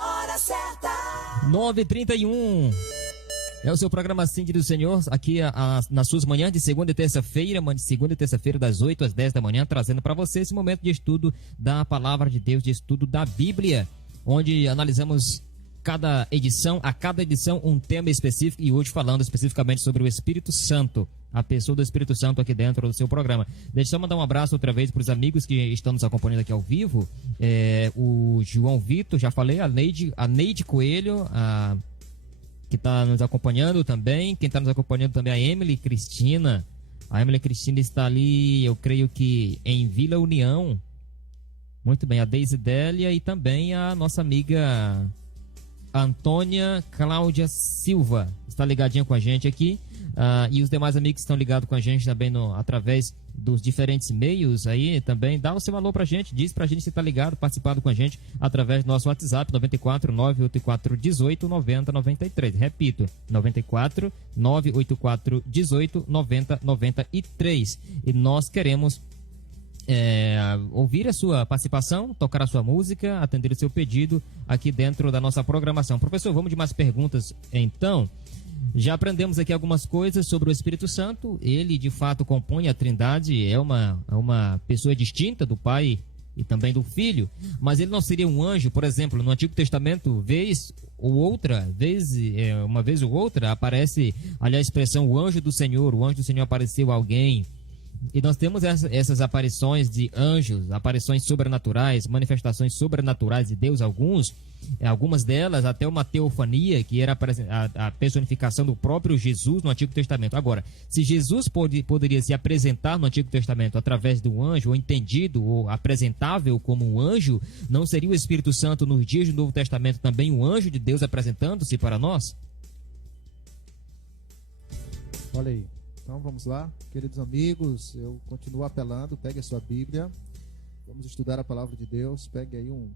Hora certa. 9h31. É o seu programa Cindy do Senhor, aqui nas suas manhãs de segunda e terça-feira, das 8 às 10 da manhã, trazendo para você esse momento de estudo da Palavra de Deus, de estudo da Bíblia, onde analisamos a cada edição um tema específico, e hoje falando especificamente sobre o Espírito Santo, a pessoa do Espírito Santo aqui dentro do seu programa. Deixa eu só mandar um abraço outra vez para os amigos que estão nos acompanhando aqui ao vivo, o João Vitor, já falei, a Neide Coelho, que está nos acompanhando também, quem está nos acompanhando também é a Emily Cristina. A Emily Cristina está ali, eu creio que em Vila União. Muito bem, a Deise Délia e também a nossa amiga Antônia Cláudia Silva está ligadinha com a gente aqui. E os demais amigos que estão ligados com a gente também através dos diferentes meios aí também, dá o seu alô pra gente, diz pra gente se tá ligado, participado com a gente através do nosso WhatsApp 94 984 18 90 93. Repito, 94 984 18 90 93. E nós queremos ouvir a sua participação, tocar a sua música, atender o seu pedido aqui dentro da nossa programação. Professor, vamos de mais perguntas então. Já aprendemos aqui algumas coisas sobre o Espírito Santo. Ele, de fato, compõe a Trindade, é uma pessoa distinta do Pai e também do Filho, mas ele não seria um anjo. Por exemplo, no Antigo Testamento, uma vez ou outra, aparece ali a expressão o anjo do Senhor apareceu a alguém. E nós temos essas aparições de anjos, aparições sobrenaturais, manifestações sobrenaturais de Deus, algumas delas até uma teofania, que era a personificação do próprio Jesus no Antigo Testamento. Agora, se Jesus poderia se apresentar no Antigo Testamento através de um anjo, ou entendido, ou apresentável como um anjo, não seria o Espírito Santo nos dias do Novo Testamento também um anjo de Deus apresentando-se para nós? Olha aí. Então vamos lá, queridos amigos, eu continuo apelando, pegue a sua Bíblia, vamos estudar a palavra de Deus, pegue aí um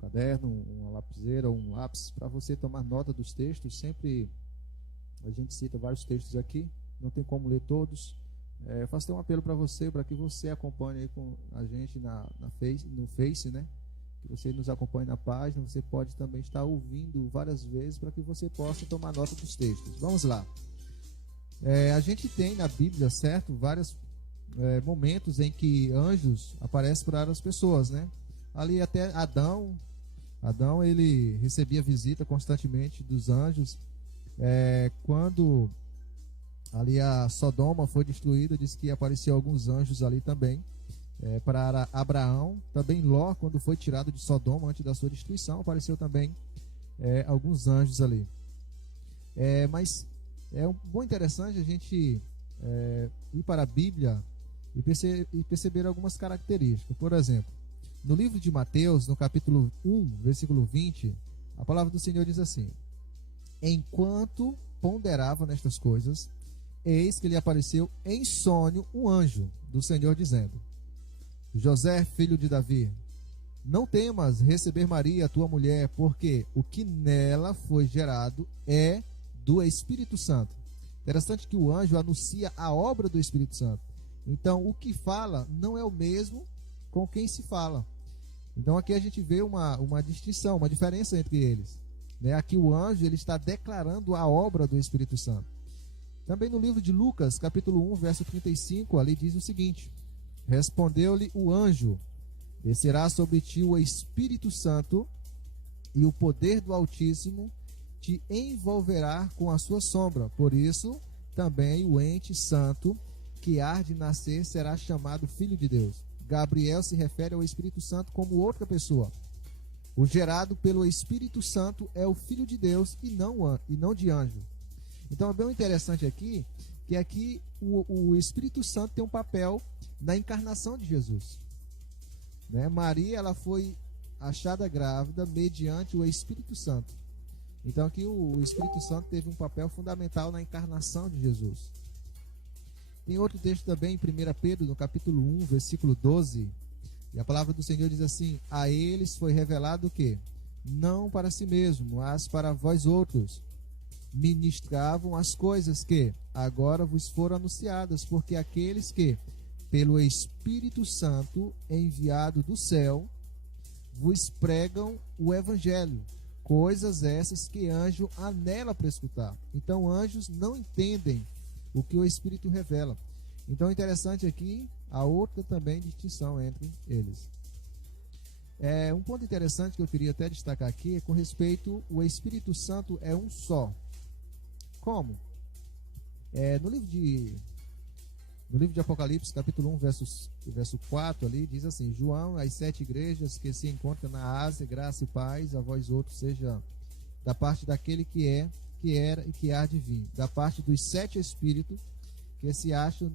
caderno, uma lapiseira ou um lápis para você tomar nota dos textos. Sempre a gente cita vários textos aqui, não tem como ler todos. Eu faço um apelo para você, para que você acompanhe aí com a gente no Face, né? Que você nos acompanhe na página, você pode também estar ouvindo várias vezes para que você possa tomar nota dos textos. Vamos lá. A gente tem na Bíblia, certo, vários momentos em que anjos aparecem para as pessoas, né? Ali até Adão ele recebia visita constantemente dos anjos. Quando ali a Sodoma foi destruída, diz que apareciam alguns anjos ali também. Para Abraão, também Ló, quando foi tirado de Sodoma antes da sua destruição, apareceu também alguns anjos ali. Mas é bom interessante a gente ir para a Bíblia e perceber algumas características. Por exemplo, no livro de Mateus, no capítulo 1, versículo 20, a palavra do Senhor diz assim: enquanto ponderava nestas coisas, eis que lhe apareceu em sonho um anjo do Senhor, dizendo: José, filho de Davi, não temas receber Maria, tua mulher, porque o que nela foi gerado é do Espírito Santo. Interessante que o anjo anuncia a obra do Espírito Santo. Então, o que fala não é o mesmo com quem se fala. Então, aqui a gente vê uma distinção, uma diferença entre eles. Aqui o anjo ele está declarando a obra do Espírito Santo. Também no livro de Lucas, capítulo 1, verso 35, ali diz o seguinte: respondeu-lhe o anjo: descerá sobre ti o Espírito Santo, e o poder do Altíssimo te envolverá com a sua sombra. Por isso, também o ente santo que há de nascer será chamado Filho de Deus. Gabriel se refere ao Espírito Santo como outra pessoa. O gerado pelo Espírito Santo é o Filho de Deus e não de anjo. Então é bem interessante aqui, que aqui o Espírito Santo tem um papel na encarnação de Jesus. Maria, ela foi achada grávida mediante o Espírito Santo. Então aqui o Espírito Santo teve um papel fundamental na encarnação de Jesus. Tem outro texto também em 1 Pedro, no capítulo 1, versículo 12. E a palavra do Senhor diz assim: a eles foi revelado o quê? Não para si mesmo, mas para vós outros. Ministravam as coisas que agora vos foram anunciadas, porque aqueles que, pelo Espírito Santo enviado do céu, vos pregam o Evangelho. Coisas essas que anjo anela para escutar. Então, anjos não entendem o que o Espírito revela. Então, é interessante aqui a outra também distinção entre eles. Um ponto interessante que eu queria até destacar aqui é com respeito ao Espírito Santo é um só. Como? No livro de Apocalipse, capítulo 1, verso 4, ali, diz assim: João, as 7 igrejas que se encontram na Ásia, graça e paz a vós outros, seja da parte daquele que é, que era e que há de vir, da parte dos 7 espíritos que se acham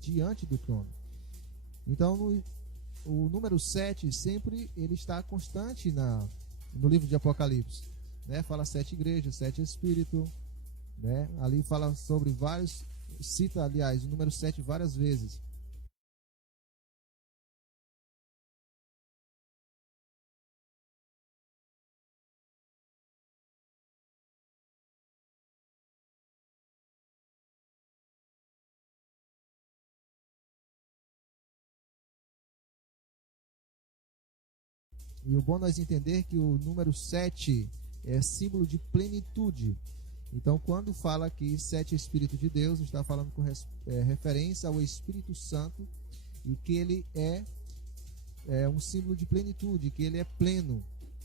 diante do trono. Então, o número 7 sempre ele está constante no livro de Apocalipse. Fala 7 igrejas, 7 espíritos, né? Ali fala sobre vários, cita, aliás, o número 7 várias vezes. E o bom nós entender que o número 7 é símbolo de plenitude. Então, quando fala aqui 7 Espírito de Deus, está falando com referência ao Espírito Santo, e que ele é um símbolo de plenitude, que ele é pleno,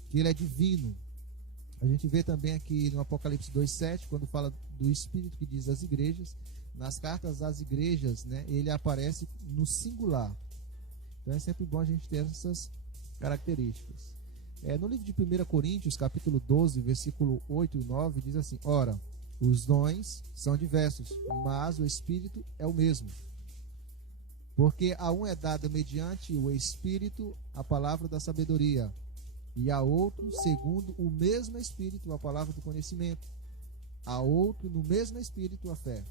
que ele é divino. A gente vê também aqui no Apocalipse 2:7, quando fala do Espírito que diz às igrejas, nas cartas às igrejas, né, ele aparece no singular. Então é sempre bom a gente ter essas características. No livro de 1 Coríntios, capítulo 12, versículo 8 e 9, diz assim: ora, os dons são diversos, mas o Espírito é o mesmo. Porque a um é dada mediante o Espírito a palavra da sabedoria, e a outro, segundo o mesmo Espírito, a palavra do conhecimento. A outro, no mesmo Espírito, a fé.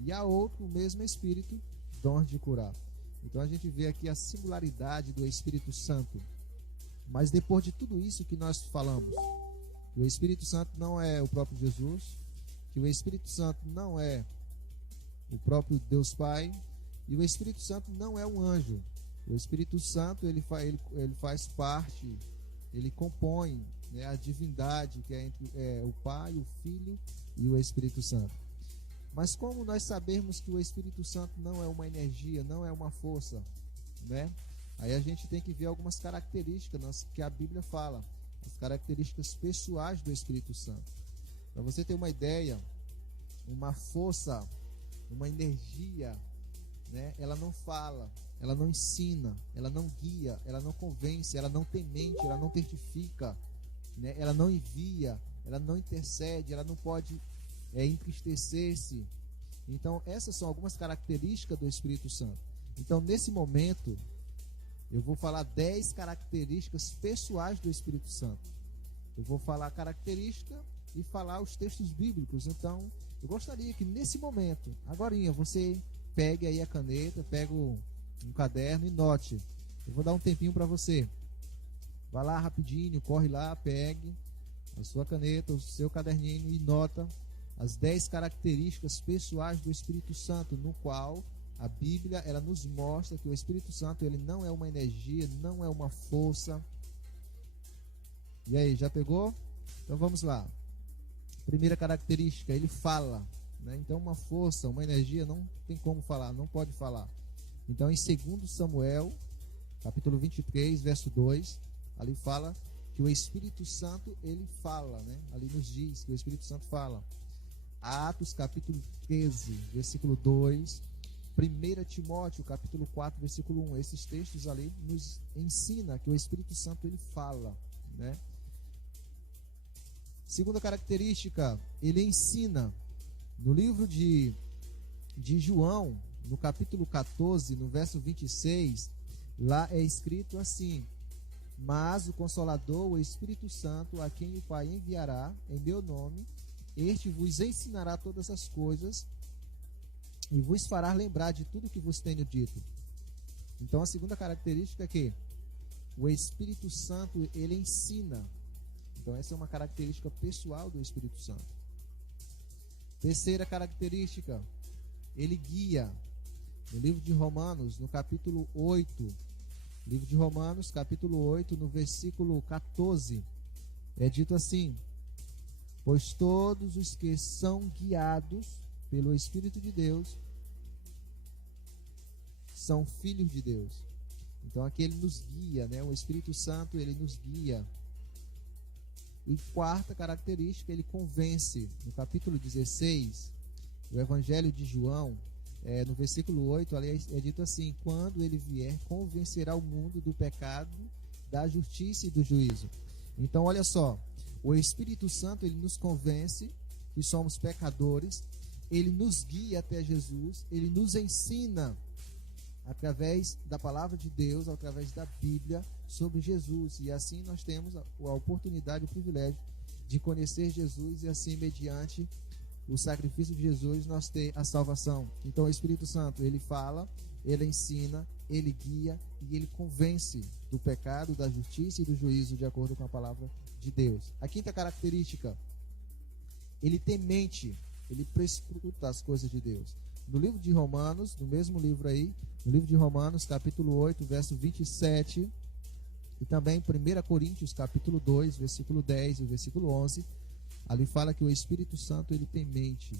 E a outro, no mesmo Espírito, dons de curar. Então a gente vê aqui a singularidade do Espírito Santo. Mas depois de tudo isso que nós falamos, que o Espírito Santo não é o próprio Jesus, que o Espírito Santo não é o próprio Deus Pai, e o Espírito Santo não é um anjo. O Espírito Santo ele faz parte, ele compõe, né, a divindade que é entre o Pai, o Filho e o Espírito Santo. Mas como nós sabemos que o Espírito Santo não é uma energia, não é uma força, né? Aí a gente tem que ver algumas características que a Bíblia fala, as características pessoais do Espírito Santo. Para você ter uma ideia, uma força, uma energia, né? Ela não fala, ela não ensina, ela não guia, ela não convence, ela não tem mente, ela não testifica, né? Ela não envia, ela não intercede, ela não pode entristecer-se. Então essas são algumas características do Espírito Santo. Então nesse momento eu vou falar 10 características pessoais do Espírito Santo. Eu vou falar a característica e falar os textos bíblicos. Então eu gostaria que nesse momento, agorinha, você pegue aí a caneta, pega um caderno e note. Eu vou dar um tempinho para você. Vai lá rapidinho, corre lá, pegue a sua caneta, o seu caderninho e nota as 10 características pessoais do Espírito Santo, no qual a Bíblia ela nos mostra que o Espírito Santo ele não é uma energia, não é uma força. E aí, já pegou? Então vamos lá. Primeira característica, ele fala, né? Então uma força, uma energia não tem como falar, não pode falar. Então em 2 Samuel, capítulo 23, verso 2, ali fala que o Espírito Santo ele fala, né? Ali nos diz que o Espírito Santo fala. Atos capítulo 13, versículo 2, 1 Timóteo capítulo 4, versículo 1, esses textos ali nos ensina que o Espírito Santo ele fala, né? Segunda característica, ele ensina. No livro de João, no capítulo 14, no verso 26, lá é escrito assim: mas o Consolador, o Espírito Santo, a quem o Pai enviará em meu nome, este vos ensinará todas as coisas e vos fará lembrar de tudo que vos tenho dito. Então a segunda característica é que o Espírito Santo ele ensina. Então essa é uma característica pessoal do Espírito Santo. Terceira característica, ele guia. No livro de Romanos, no capítulo 8, livro de Romanos, capítulo 8, no versículo 14, é dito assim: pois todos os que são guiados pelo Espírito de Deus são filhos de Deus. Então aqui ele nos guia, né? O Espírito Santo ele nos guia. E quarta característica, ele convence. No capítulo 16, o Evangelho de João, no versículo 8, ali é dito assim: quando ele vier, convencerá o mundo do pecado, da justiça e do juízo. Então olha só, o Espírito Santo ele nos convence que somos pecadores, ele nos guia até Jesus, ele nos ensina através da palavra de Deus, através da Bíblia, sobre Jesus. E assim nós temos a oportunidade, o privilégio de conhecer Jesus, e assim mediante o sacrifício de Jesus, nós ter a salvação. Então o Espírito Santo, ele fala, ele ensina, ele guia e ele convence do pecado, da justiça e do juízo, de acordo com a palavra de Deus. A quinta característica, ele tem mente, ele prescruta as coisas de Deus. No livro de Romanos, no mesmo livro aí, no livro de Romanos, capítulo 8, verso 27, e também 1 Coríntios, capítulo 2, versículo 10 e versículo 11, ali fala que o Espírito Santo, ele tem mente,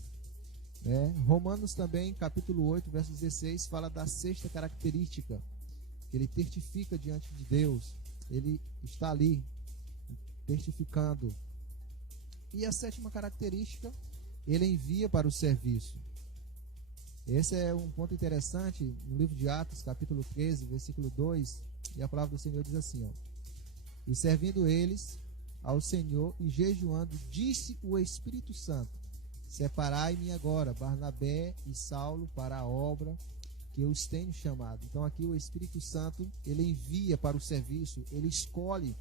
né? Romanos também, capítulo 8, verso 16, fala da sexta característica, que ele testifica diante de Deus, ele está ali, testificando. E a sétima característica, ele envia para o serviço. Esse é um ponto interessante no livro de Atos, capítulo 13, versículo 2, e a palavra do Senhor diz assim, ó: e servindo eles ao Senhor e jejuando, disse o Espírito Santo: separai-me agora Barnabé e Saulo para a obra que eu os tenho chamado. Então aqui o Espírito Santo, ele envia para o serviço, ele escolhe.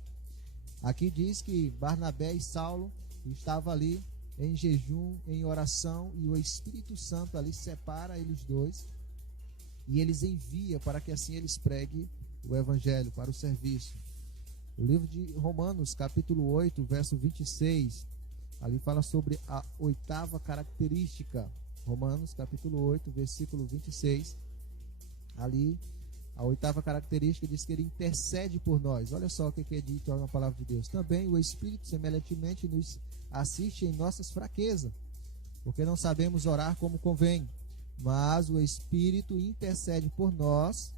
Aqui diz que Barnabé e Saulo estavam ali em jejum, em oração, e o Espírito Santo ali separa eles dois e eles envia para que assim eles preguem o evangelho para o serviço. O livro de Romanos, capítulo 8, verso 26, ali fala sobre a oitava característica. Romanos, capítulo 8, versículo 26, ali a oitava característica diz que ele intercede por nós. Olha só o que é dito na palavra de Deus. Também o Espírito semelhantemente nos assiste em nossas fraquezas, porque não sabemos orar como convém, mas o Espírito intercede por nós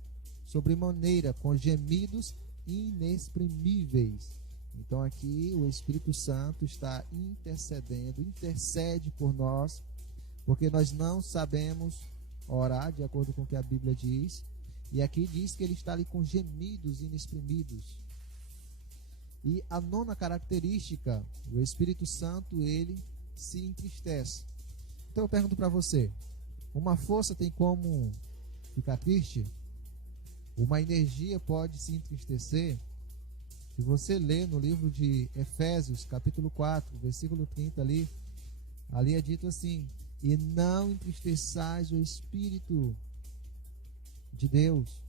sobremaneira com gemidos inexprimíveis. Então aqui o Espírito Santo está intercedendo, intercede por nós, porque nós não sabemos orar de acordo com o que a Bíblia diz. E aqui diz que ele está ali com gemidos inexprimidos. E a nona característica, o Espírito Santo, ele se entristece. Então eu pergunto para você, uma força tem como ficar triste? Uma energia pode se entristecer? Se você ler no livro de Efésios, capítulo 4, versículo 30 ali é dito assim: e não entristeçais o Espírito de Deus,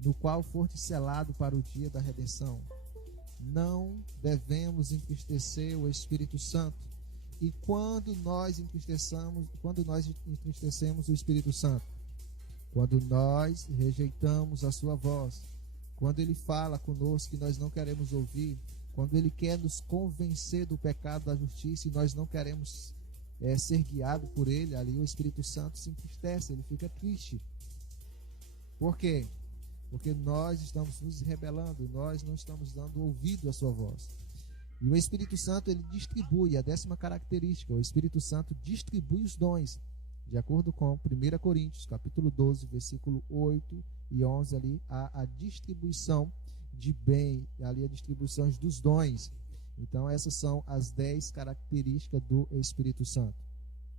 no qual foste selado para o dia da redenção. Não devemos entristecer o Espírito Santo. E quando nós entristecemos o Espírito Santo? Quando nós rejeitamos a sua voz, quando ele fala conosco que nós não queremos ouvir, quando ele quer nos convencer do pecado, da justiça, e nós não queremos ser guiado por ele, ali o Espírito Santo se entristece, ele fica triste. Por quê? Porque nós estamos nos rebelando, nós não estamos dando ouvido à sua voz. E o Espírito Santo, ele distribui, a décima característica, o Espírito Santo distribui os dons, de acordo com 1 Coríntios, capítulo 12, versículo 8 e 11, ali há a distribuição de bem, ali a distribuição dos dons. Então essas são as 10 características do Espírito Santo.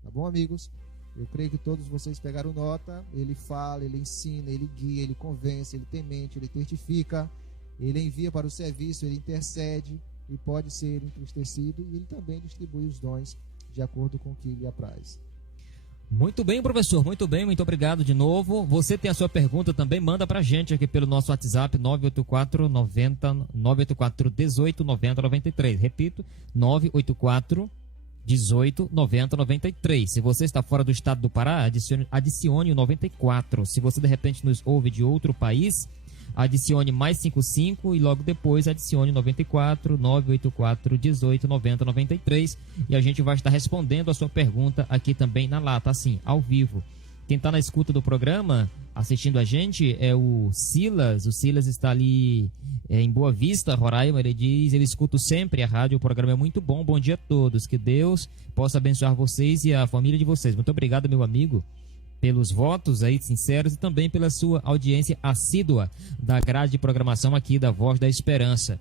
Tá bom, amigos? Eu creio que todos vocês pegaram nota. Ele fala, ele ensina, ele guia, ele convence, ele tem mente, ele testifica, ele envia para o serviço, ele intercede e pode ser entristecido, e ele também distribui os dons de acordo com o que lhe apraz. Muito bem, professor, muito bem, muito obrigado de novo. Você tem a sua pergunta também, manda pra gente aqui pelo nosso WhatsApp 984 18 90 93. Repito, 984 18 90 93. Se você está fora do estado do Pará, adicione o 94. Se você de repente nos ouve de outro país, adicione mais 55 e logo depois adicione 94 984 18 90 93 e a gente vai estar respondendo a sua pergunta aqui também na lata, assim, ao vivo. Quem está na escuta do programa, assistindo a gente, é o Silas. O Silas está ali em Boa Vista, Roraima. Ele diz, ele escuta sempre a rádio, o programa é muito bom. Bom dia a todos, que Deus possa abençoar vocês e a família de vocês. Muito obrigado, meu amigo, pelos votos aí sinceros e também pela sua audiência assídua da grade de programação aqui da Voz da Esperança.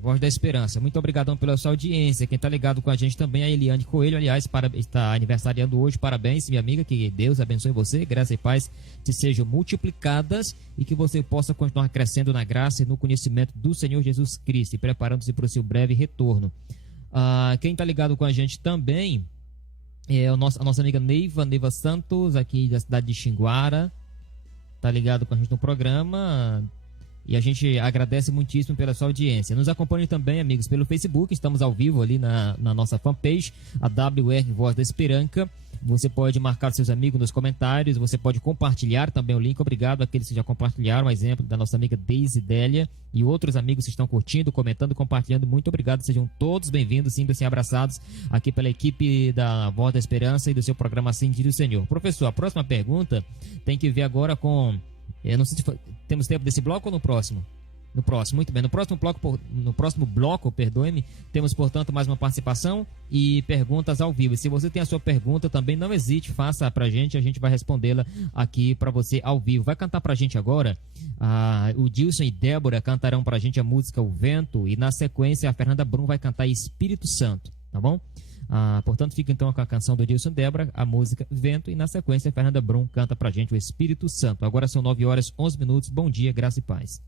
Voz da Esperança. Muito obrigadão pela sua audiência. Quem está ligado com a gente também é a Eliane Coelho, aliás, está aniversariando hoje. Parabéns, minha amiga, que Deus abençoe você, graça e paz te sejam multiplicadas e que você possa continuar crescendo na graça e no conhecimento do Senhor Jesus Cristo e preparando-se para o seu breve retorno. Quem está ligado com a gente também A nossa amiga Neiva Santos, aqui da cidade de Xinguara, tá ligado com a gente no programa. E a gente agradece muitíssimo pela sua audiência. Nos acompanhe também, amigos, pelo Facebook. Estamos ao vivo ali na nossa fanpage, a WR Voz da Esperança. Você pode marcar seus amigos nos comentários. Você pode compartilhar também o link. Obrigado àqueles que já compartilharam. Um exemplo da nossa amiga Deise Délia e outros amigos que estão curtindo, comentando, compartilhando. Muito obrigado. Sejam todos bem-vindos, sintam-se abraçados aqui pela equipe da Voz da Esperança e do seu programa Sentir o Senhor. Professor, a próxima pergunta tem que ver agora com... Eu não sei se temos tempo desse bloco ou no próximo? No próximo, muito bem. No próximo bloco, perdoe-me, temos, portanto, mais uma participação e perguntas ao vivo. E se você tem a sua pergunta, também não hesite, faça pra gente, a gente vai respondê-la aqui pra você ao vivo. Vai cantar pra gente agora, o Dilson e Débora cantarão pra gente a música O Vento e, na sequência, a Fernanda Brum vai cantar Espírito Santo, tá bom? Portanto, fica então com a canção do Dilson Débora, a música Vento, e na sequência a Fernanda Brum canta pra gente o Espírito Santo. Agora são 9h11. Bom dia, graça e paz.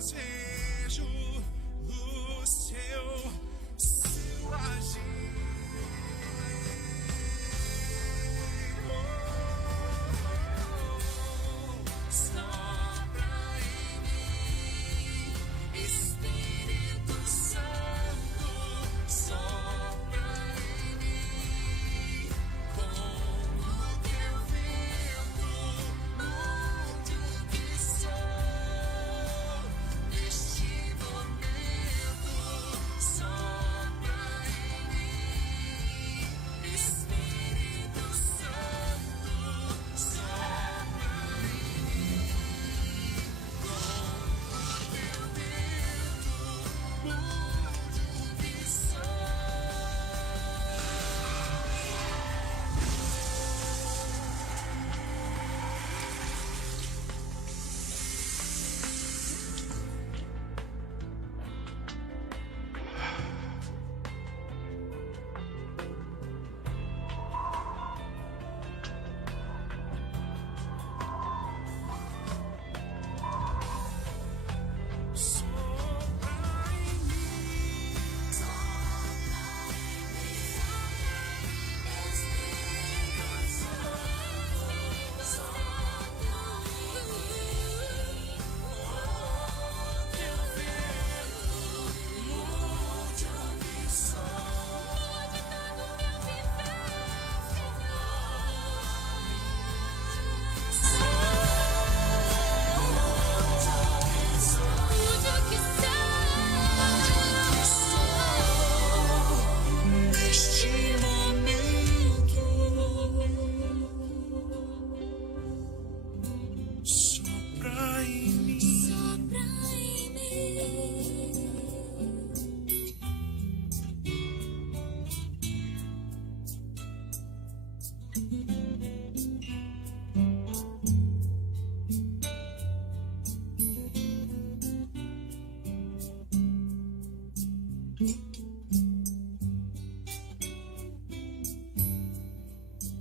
mas vejo o seu agir. Sopra em mim, Espírito Santo, sopra em mim, com o teu vento, onde que sou, neste momento, sopra em mim.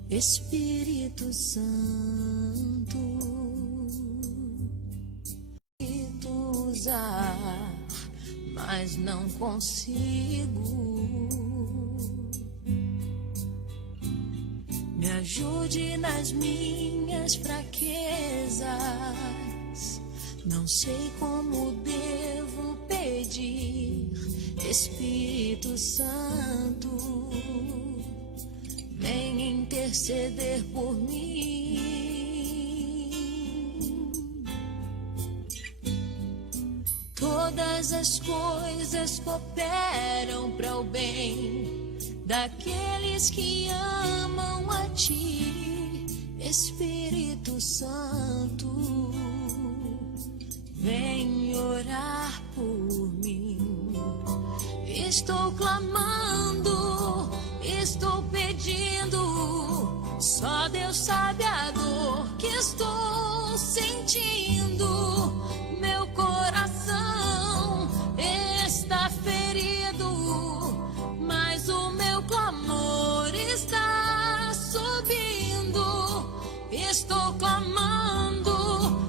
Espírito Santo, tento usar, mas não consigo. Me ajude nas minhas fraquezas. Não sei como devo pedir. Espírito Santo, vem interceder por mim. Todas as coisas cooperam para o bem daqueles que amam a Ti, Espírito Santo, vem orar por mim. Estou clamando, estou pedindo, só Deus sabe a dor que estou sentindo. Meu coração está ferido, mas o meu clamor está subindo. Estou clamando,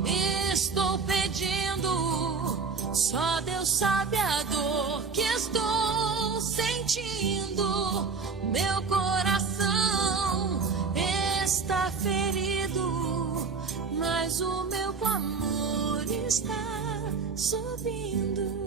estou pedindo, só Deus sabe a dor que estou sentindo. Meu coração está ferido, mas o meu clamor está subindo.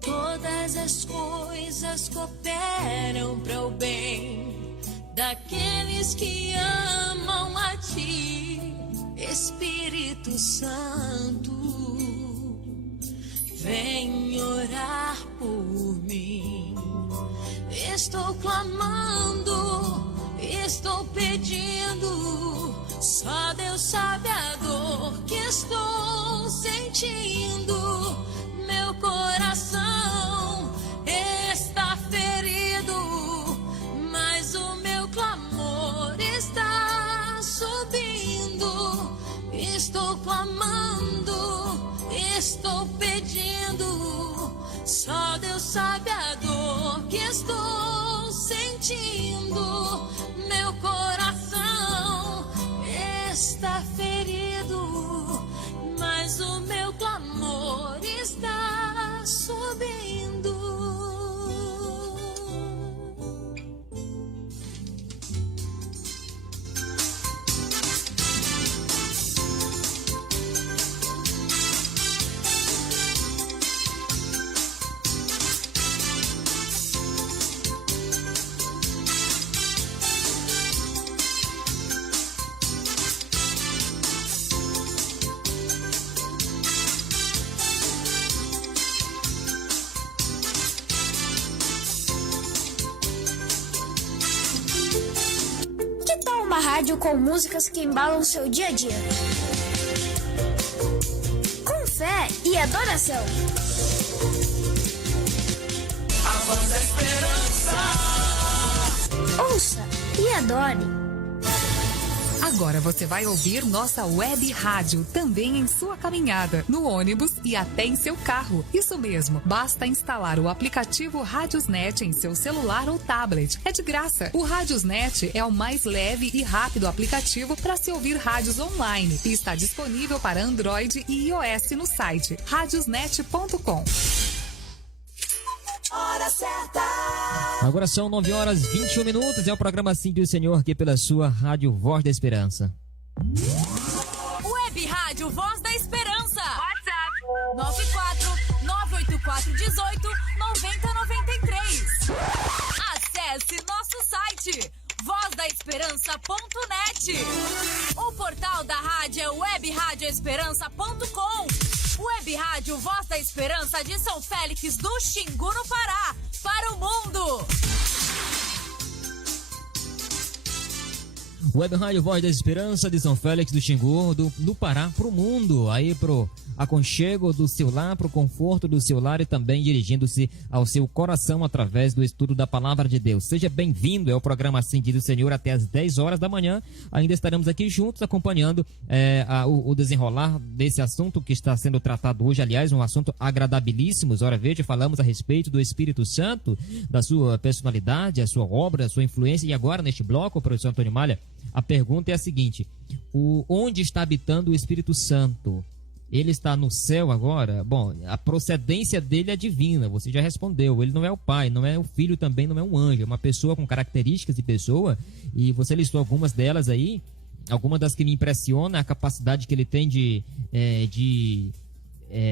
Todas as coisas cooperam para o bem daqueles que amam a Ti, Espírito Santo, vem orar por mim. Estou clamando, estou pedindo, só Deus sabe a dor que estou sentindo. Meu coração está ferido, mas o meu clamor está subindo. Estou clamando, estou pedindo, só Deus sabe a dor que estou sentindo. Meu coração está ferido, mas o meu clamor está subindo. Uma rádio com músicas que embalam seu dia a dia, com fé e adoração. A voz da esperança. Ouça e adore. Agora você vai ouvir nossa web rádio também em sua caminhada, no ônibus e até em seu carro. Isso mesmo, basta instalar o aplicativo Radiosnet em seu celular ou tablet. É de graça. O Radiosnet é o mais leve e rápido aplicativo para se ouvir rádios online e está disponível para Android e iOS no site radiosnet.com. Hora certa. Agora são 9h21. É o programa Sim do Senhor aqui pela sua Rádio Voz da Esperança. Web Rádio Voz da Esperança. WhatsApp 94-984-18-9093. Acesse nosso site vozdaesperança.net. O portal da rádio é webradioesperança.com. Web Rádio Voz da Esperança de São Félix do Xingu, no Pará, para o mundo. Web Rádio Voz da Esperança de São Félix do Xingu, no Pará, pro mundo, aí pro aconchego do seu lar, pro conforto do seu lar e também dirigindo-se ao seu coração através do estudo da Palavra de Deus. Seja bem-vindo, é o programa Acendido Senhor até às 10 horas da manhã. Ainda estaremos aqui juntos acompanhando o desenrolar desse assunto que está sendo tratado hoje, aliás, um assunto agradabilíssimo. Ora veja, falamos a respeito do Espírito Santo, da sua personalidade, a sua obra, a sua influência. E agora, neste bloco, professor Antônio Malha, a pergunta é a seguinte: onde está habitando o Espírito Santo? Ele está no céu agora? Bom, a procedência dele é divina, você já respondeu. Ele não é o pai, não é o filho, também não é um anjo. É uma pessoa com características de pessoa, e você listou algumas delas aí. Algumas das que me impressionam, a capacidade que ele tem de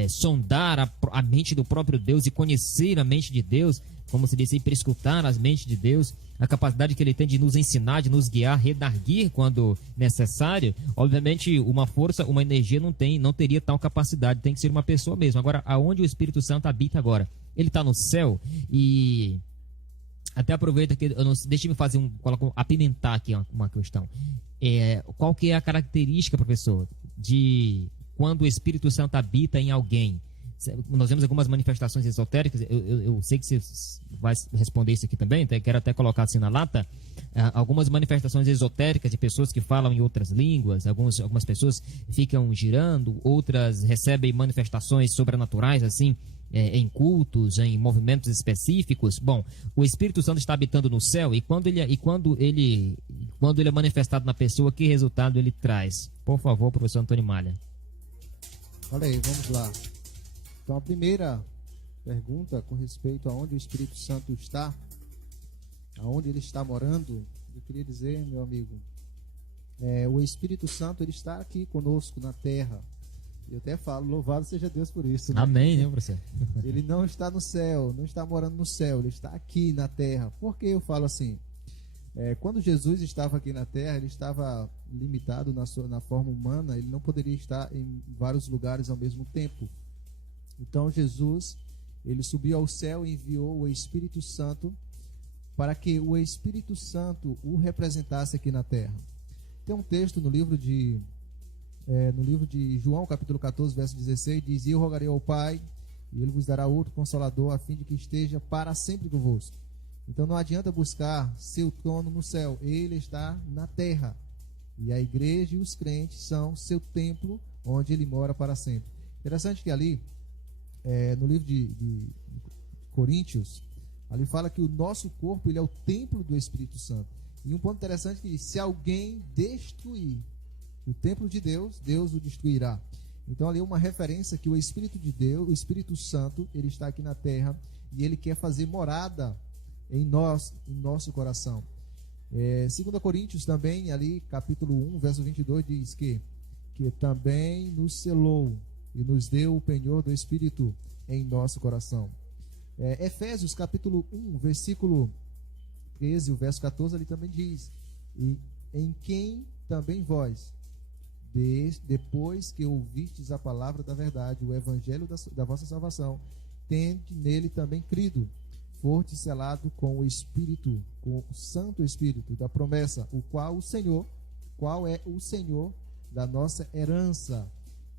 sondar a mente do próprio Deus e conhecer a mente de Deus, como se disse, prescrutar as mentes de Deus, a capacidade que ele tem de nos ensinar, de nos guiar, redarguir quando necessário. Obviamente, uma força, uma energia não teria tal capacidade, tem que ser uma pessoa mesmo. Agora, aonde o Espírito Santo habita agora? Ele está no céu. E até aproveita que deixa-me fazer apimentar aqui uma questão. Qual que é a característica, professor, de quando o Espírito Santo habita em alguém? Nós vemos algumas manifestações esotéricas. Eu sei que você vai responder isso aqui também, quero até colocar assim na lata. Algumas manifestações esotéricas de pessoas que falam em outras línguas. Algumas pessoas ficam girando, outras recebem manifestações sobrenaturais assim, em cultos, em movimentos específicos. Bom, o Espírito Santo está habitando no céu, e quando ele é manifestado na pessoa, que resultado ele traz? Por favor, professor Antônio Malha. Olha aí, vamos lá. Então, a primeira pergunta com respeito a onde o Espírito Santo está, aonde ele está morando, eu queria dizer, meu amigo, o Espírito Santo, ele está aqui conosco na terra. Eu até falo, louvado seja Deus por isso, né? Amém, né, professor? Ele não está no céu, não está morando no céu, ele está aqui na terra. Por que eu falo assim? Quando Jesus estava aqui na terra, ele estava limitado na forma humana, ele não poderia estar em vários lugares ao mesmo tempo. Então Jesus, ele subiu ao céu e enviou o Espírito Santo para que o Espírito Santo o representasse aqui na terra. Tem um texto no livro de João, capítulo 14, verso 16, diz: "E eu rogarei ao Pai, e ele vos dará outro Consolador, a fim de que esteja para sempre convosco." Então não adianta buscar seu trono no céu, ele está na terra. E a igreja e os crentes são seu templo, onde ele mora para sempre. Interessante que ali, no livro de Coríntios, ali fala que o nosso corpo, ele é o templo do Espírito Santo. E um ponto interessante é que se alguém destruir o templo de Deus, Deus o destruirá. Então ali é uma referência que o Espírito de Deus, o Espírito Santo, ele está aqui na terra e ele quer fazer morada em nosso coração. 2 Coríntios também, ali capítulo 1, verso 22, diz que também nos selou e nos deu o penhor do Espírito em nosso coração. Efésios capítulo 1, versículo 13, o verso 14, ali também diz: "E em quem também vós, depois que ouvistes a palavra da verdade, o evangelho da vossa salvação, tende nele também crido, foste selado com o Espírito, com o Santo Espírito da promessa, o qual é o Senhor da nossa herança,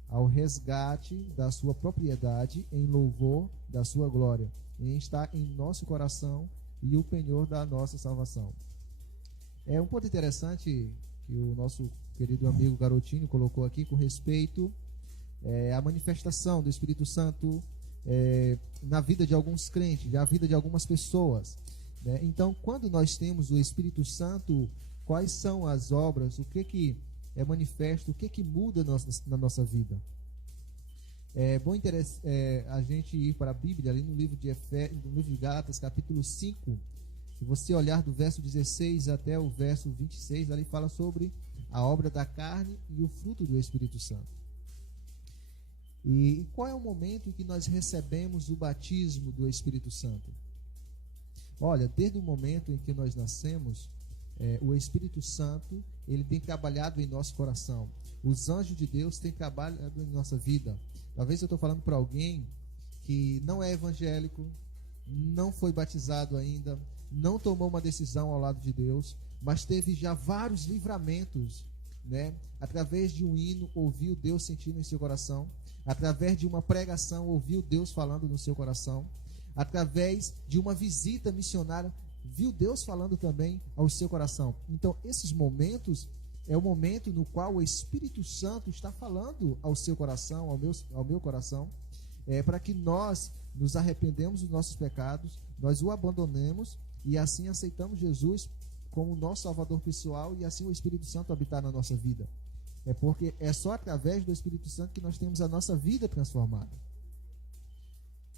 ao resgate da sua propriedade, em louvor da sua glória, e está em nosso coração e o penhor da nossa salvação." É um ponto interessante que o nosso querido amigo Garotinho colocou aqui com respeito à manifestação do Espírito Santo na vida de alguns crentes, na vida de algumas pessoas, né? Então, quando nós temos o Espírito Santo, quais são as obras, o que é manifesto, o que muda na nossa vida? É bom a gente ir para a Bíblia, ali no livro de Gálatas, capítulo 5. Se você olhar do verso 16 até o verso 26, ali fala sobre a obra da carne e o fruto do Espírito Santo. E qual é o momento em que nós recebemos o batismo do Espírito Santo? Olha, desde o momento em que nós nascemos, o Espírito Santo, ele tem trabalhado em nosso coração. Os anjos de Deus têm trabalhado em nossa vida. Talvez eu estou falando para alguém que não é evangélico, não foi batizado ainda, não tomou uma decisão ao lado de Deus, mas teve já vários livramentos, né? Através de um hino, ouviu Deus sentindo em seu coração. Através de uma pregação, ouviu Deus falando no seu coração. Através de uma visita missionária, viu Deus falando também ao seu coração. Então, esses momentos é o momento no qual o Espírito Santo está falando ao seu coração, ao meu coração, para que nós nos arrependemos dos nossos pecados, nós o abandonemos e assim aceitamos Jesus como nosso Salvador pessoal e assim o Espírito Santo habitar na nossa vida. É porque é só através do Espírito Santo que nós temos a nossa vida transformada.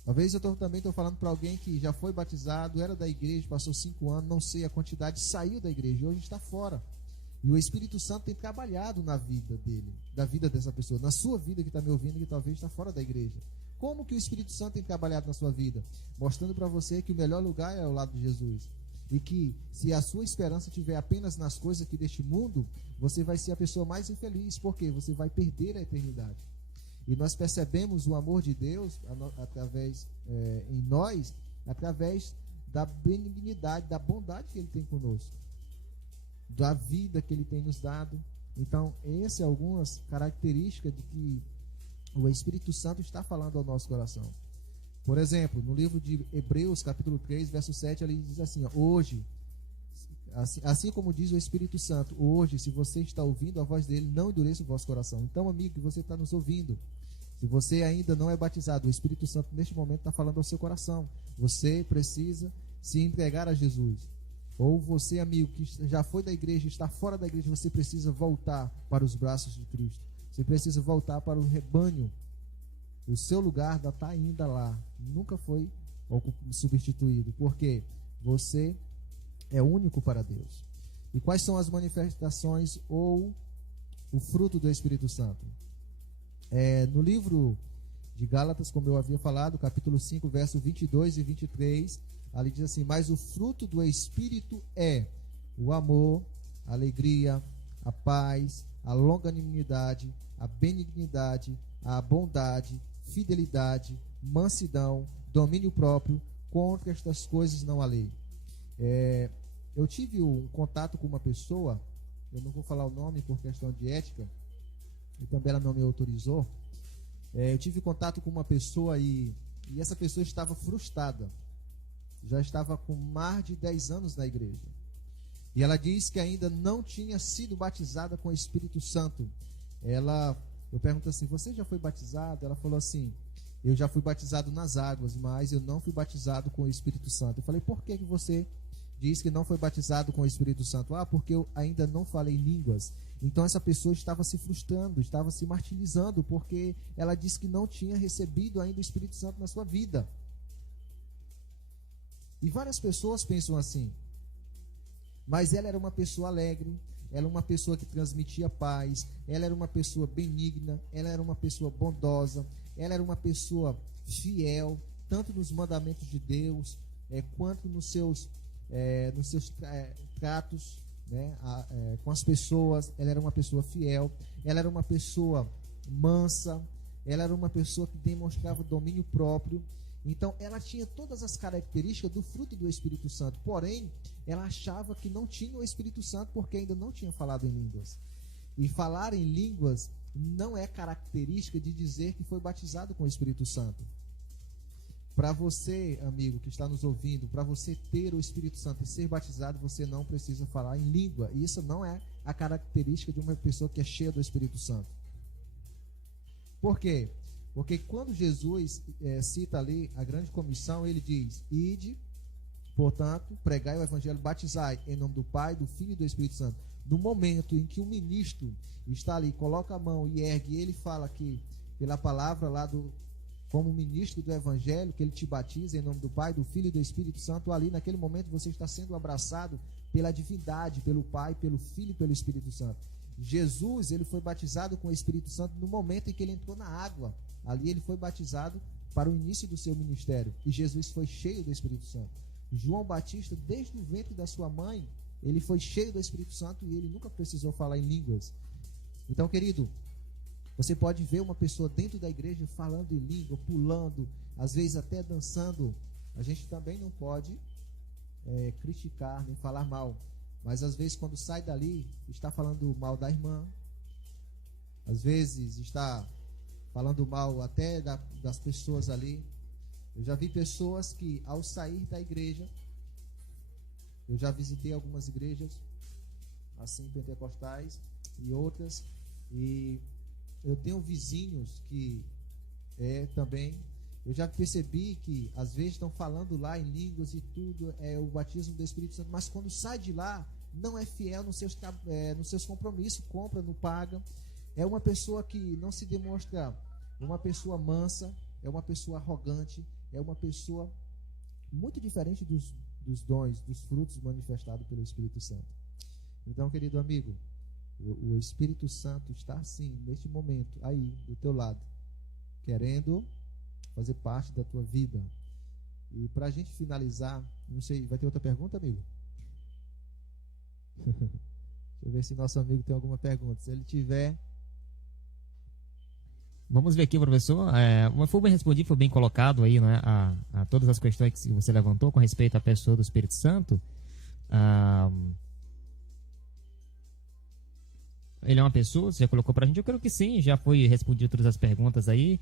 Talvez eu também estou falando para alguém que já foi batizado, era da igreja, passou 5 anos, não sei a quantidade, saiu da igreja, hoje está fora. E o Espírito Santo tem trabalhado na vida dele, da vida dessa pessoa, na sua vida que está me ouvindo, que talvez está fora da igreja. Como que o Espírito Santo tem trabalhado na sua vida? Mostrando para você que o melhor lugar é ao lado de Jesus. E que se a sua esperança estiver apenas nas coisas aqui deste mundo, você vai ser a pessoa mais infeliz, porque você vai perder a eternidade. E nós percebemos o amor de Deus em nós, através da benignidade, da bondade que Ele tem conosco, da vida que Ele tem nos dado. Então, essas são algumas características de que o Espírito Santo está falando ao nosso coração. Por exemplo, no livro de Hebreus, capítulo 3, verso 7, ele diz assim, ó, hoje, assim como diz o Espírito Santo, hoje, se você está ouvindo a voz dele, não endureça o vosso coração. Então, amigo, que você está nos ouvindo, se você ainda não é batizado, o Espírito Santo neste momento está falando ao seu coração. Você precisa se entregar a Jesus. Ou você, amigo, que já foi da igreja, está fora da igreja, você precisa voltar para os braços de Cristo. Você precisa voltar para o rebanho. O seu lugar está ainda lá. Nunca foi substituído. Porque você é único para Deus. E quais são as manifestações ou o fruto do Espírito Santo? No livro de Gálatas, como eu havia falado, capítulo 5, verso 22 e 23, ali diz assim, mas o fruto do Espírito é o amor, a alegria, a paz, a longanimidade, a benignidade, a bondade, fidelidade, mansidão, domínio próprio. Contra estas coisas não há lei. Eu tive um contato com uma pessoa, eu não vou falar o nome por questão de ética, e também ela não me autorizou. Eu tive contato com uma pessoa e essa pessoa estava frustrada. Já estava com mais de 10 anos na igreja. E ela diz que ainda não tinha sido batizada com o Espírito Santo. Eu pergunto assim, você já foi batizado? Ela falou assim, eu já fui batizado nas águas, mas eu não fui batizado com o Espírito Santo. Eu falei, por que você diz que não foi batizado com o Espírito Santo? Porque eu ainda não falei línguas. Então essa pessoa estava se frustrando, estava se martirizando, porque ela disse que não tinha recebido ainda o Espírito Santo na sua vida. E várias pessoas pensam assim, mas ela era uma pessoa alegre, ela era uma pessoa que transmitia paz, ela era uma pessoa benigna, ela era uma pessoa bondosa, ela era uma pessoa fiel, tanto nos mandamentos de Deus, quanto nos seus tratos, né, com as pessoas. Ela era uma pessoa fiel, ela era uma pessoa mansa, ela era uma pessoa que demonstrava domínio próprio. Então ela tinha todas as características do fruto do Espírito Santo, porém ela achava que não tinha o Espírito Santo porque ainda não tinha falado em línguas. E falar em línguas não é característica de dizer que foi batizado com o Espírito Santo. Para você, amigo que está nos ouvindo, para você ter o Espírito Santo e ser batizado, você não precisa falar em língua. E isso não é a característica de uma pessoa que é cheia do Espírito Santo. Por quê? Porque quando Jesus cita ali a grande comissão, ele diz, ide, portanto, pregai o evangelho, batizai em nome do Pai, do Filho e do Espírito Santo. No momento em que o ministro está ali, coloca a mão e ergue, e ele fala que, pela palavra lá como ministro do evangelho, que ele te batiza em nome do Pai, do Filho e do Espírito Santo, ali naquele momento você está sendo abraçado pela divindade, pelo Pai, pelo Filho e pelo Espírito Santo. Jesus, ele foi batizado com o Espírito Santo no momento em que ele entrou na água. Ali ele foi batizado para o início do seu ministério. E Jesus foi cheio do Espírito Santo. João Batista, desde o ventre da sua mãe, ele foi cheio do Espírito Santo e ele nunca precisou falar em línguas. Então, querido, você pode ver uma pessoa dentro da igreja falando em língua, pulando, às vezes até dançando. A gente também não pode criticar nem falar mal. mas às vezes quando sai dali, está falando mal da irmã, às vezes está falando mal até das pessoas ali. Eu já vi pessoas que ao sair da igreja, eu já visitei algumas igrejas assim, pentecostais e outras, e eu tenho vizinhos que também, eu já percebi que às vezes estão falando lá em línguas e tudo, o batismo do Espírito Santo, mas quando sai de lá, não é fiel nos seus compromissos, compra, não paga. É uma pessoa que não se demonstra uma pessoa mansa, é uma pessoa arrogante, é uma pessoa muito diferente dos dons, dos frutos manifestados pelo Espírito Santo. Então, querido amigo, o Espírito Santo está sim, neste momento, aí, do teu lado, querendo fazer parte da tua vida. E para a gente finalizar, não sei, vai ter outra pergunta, amigo? Deixa eu ver se nosso amigo tem alguma pergunta. Se ele tiver... Vamos ver aqui, professor. Foi bem respondido, foi bem colocado aí, né, a todas as questões que você levantou com respeito à pessoa do Espírito Santo. Ele é uma pessoa, você já colocou pra gente? Eu creio que sim, já foi respondido todas as perguntas aí.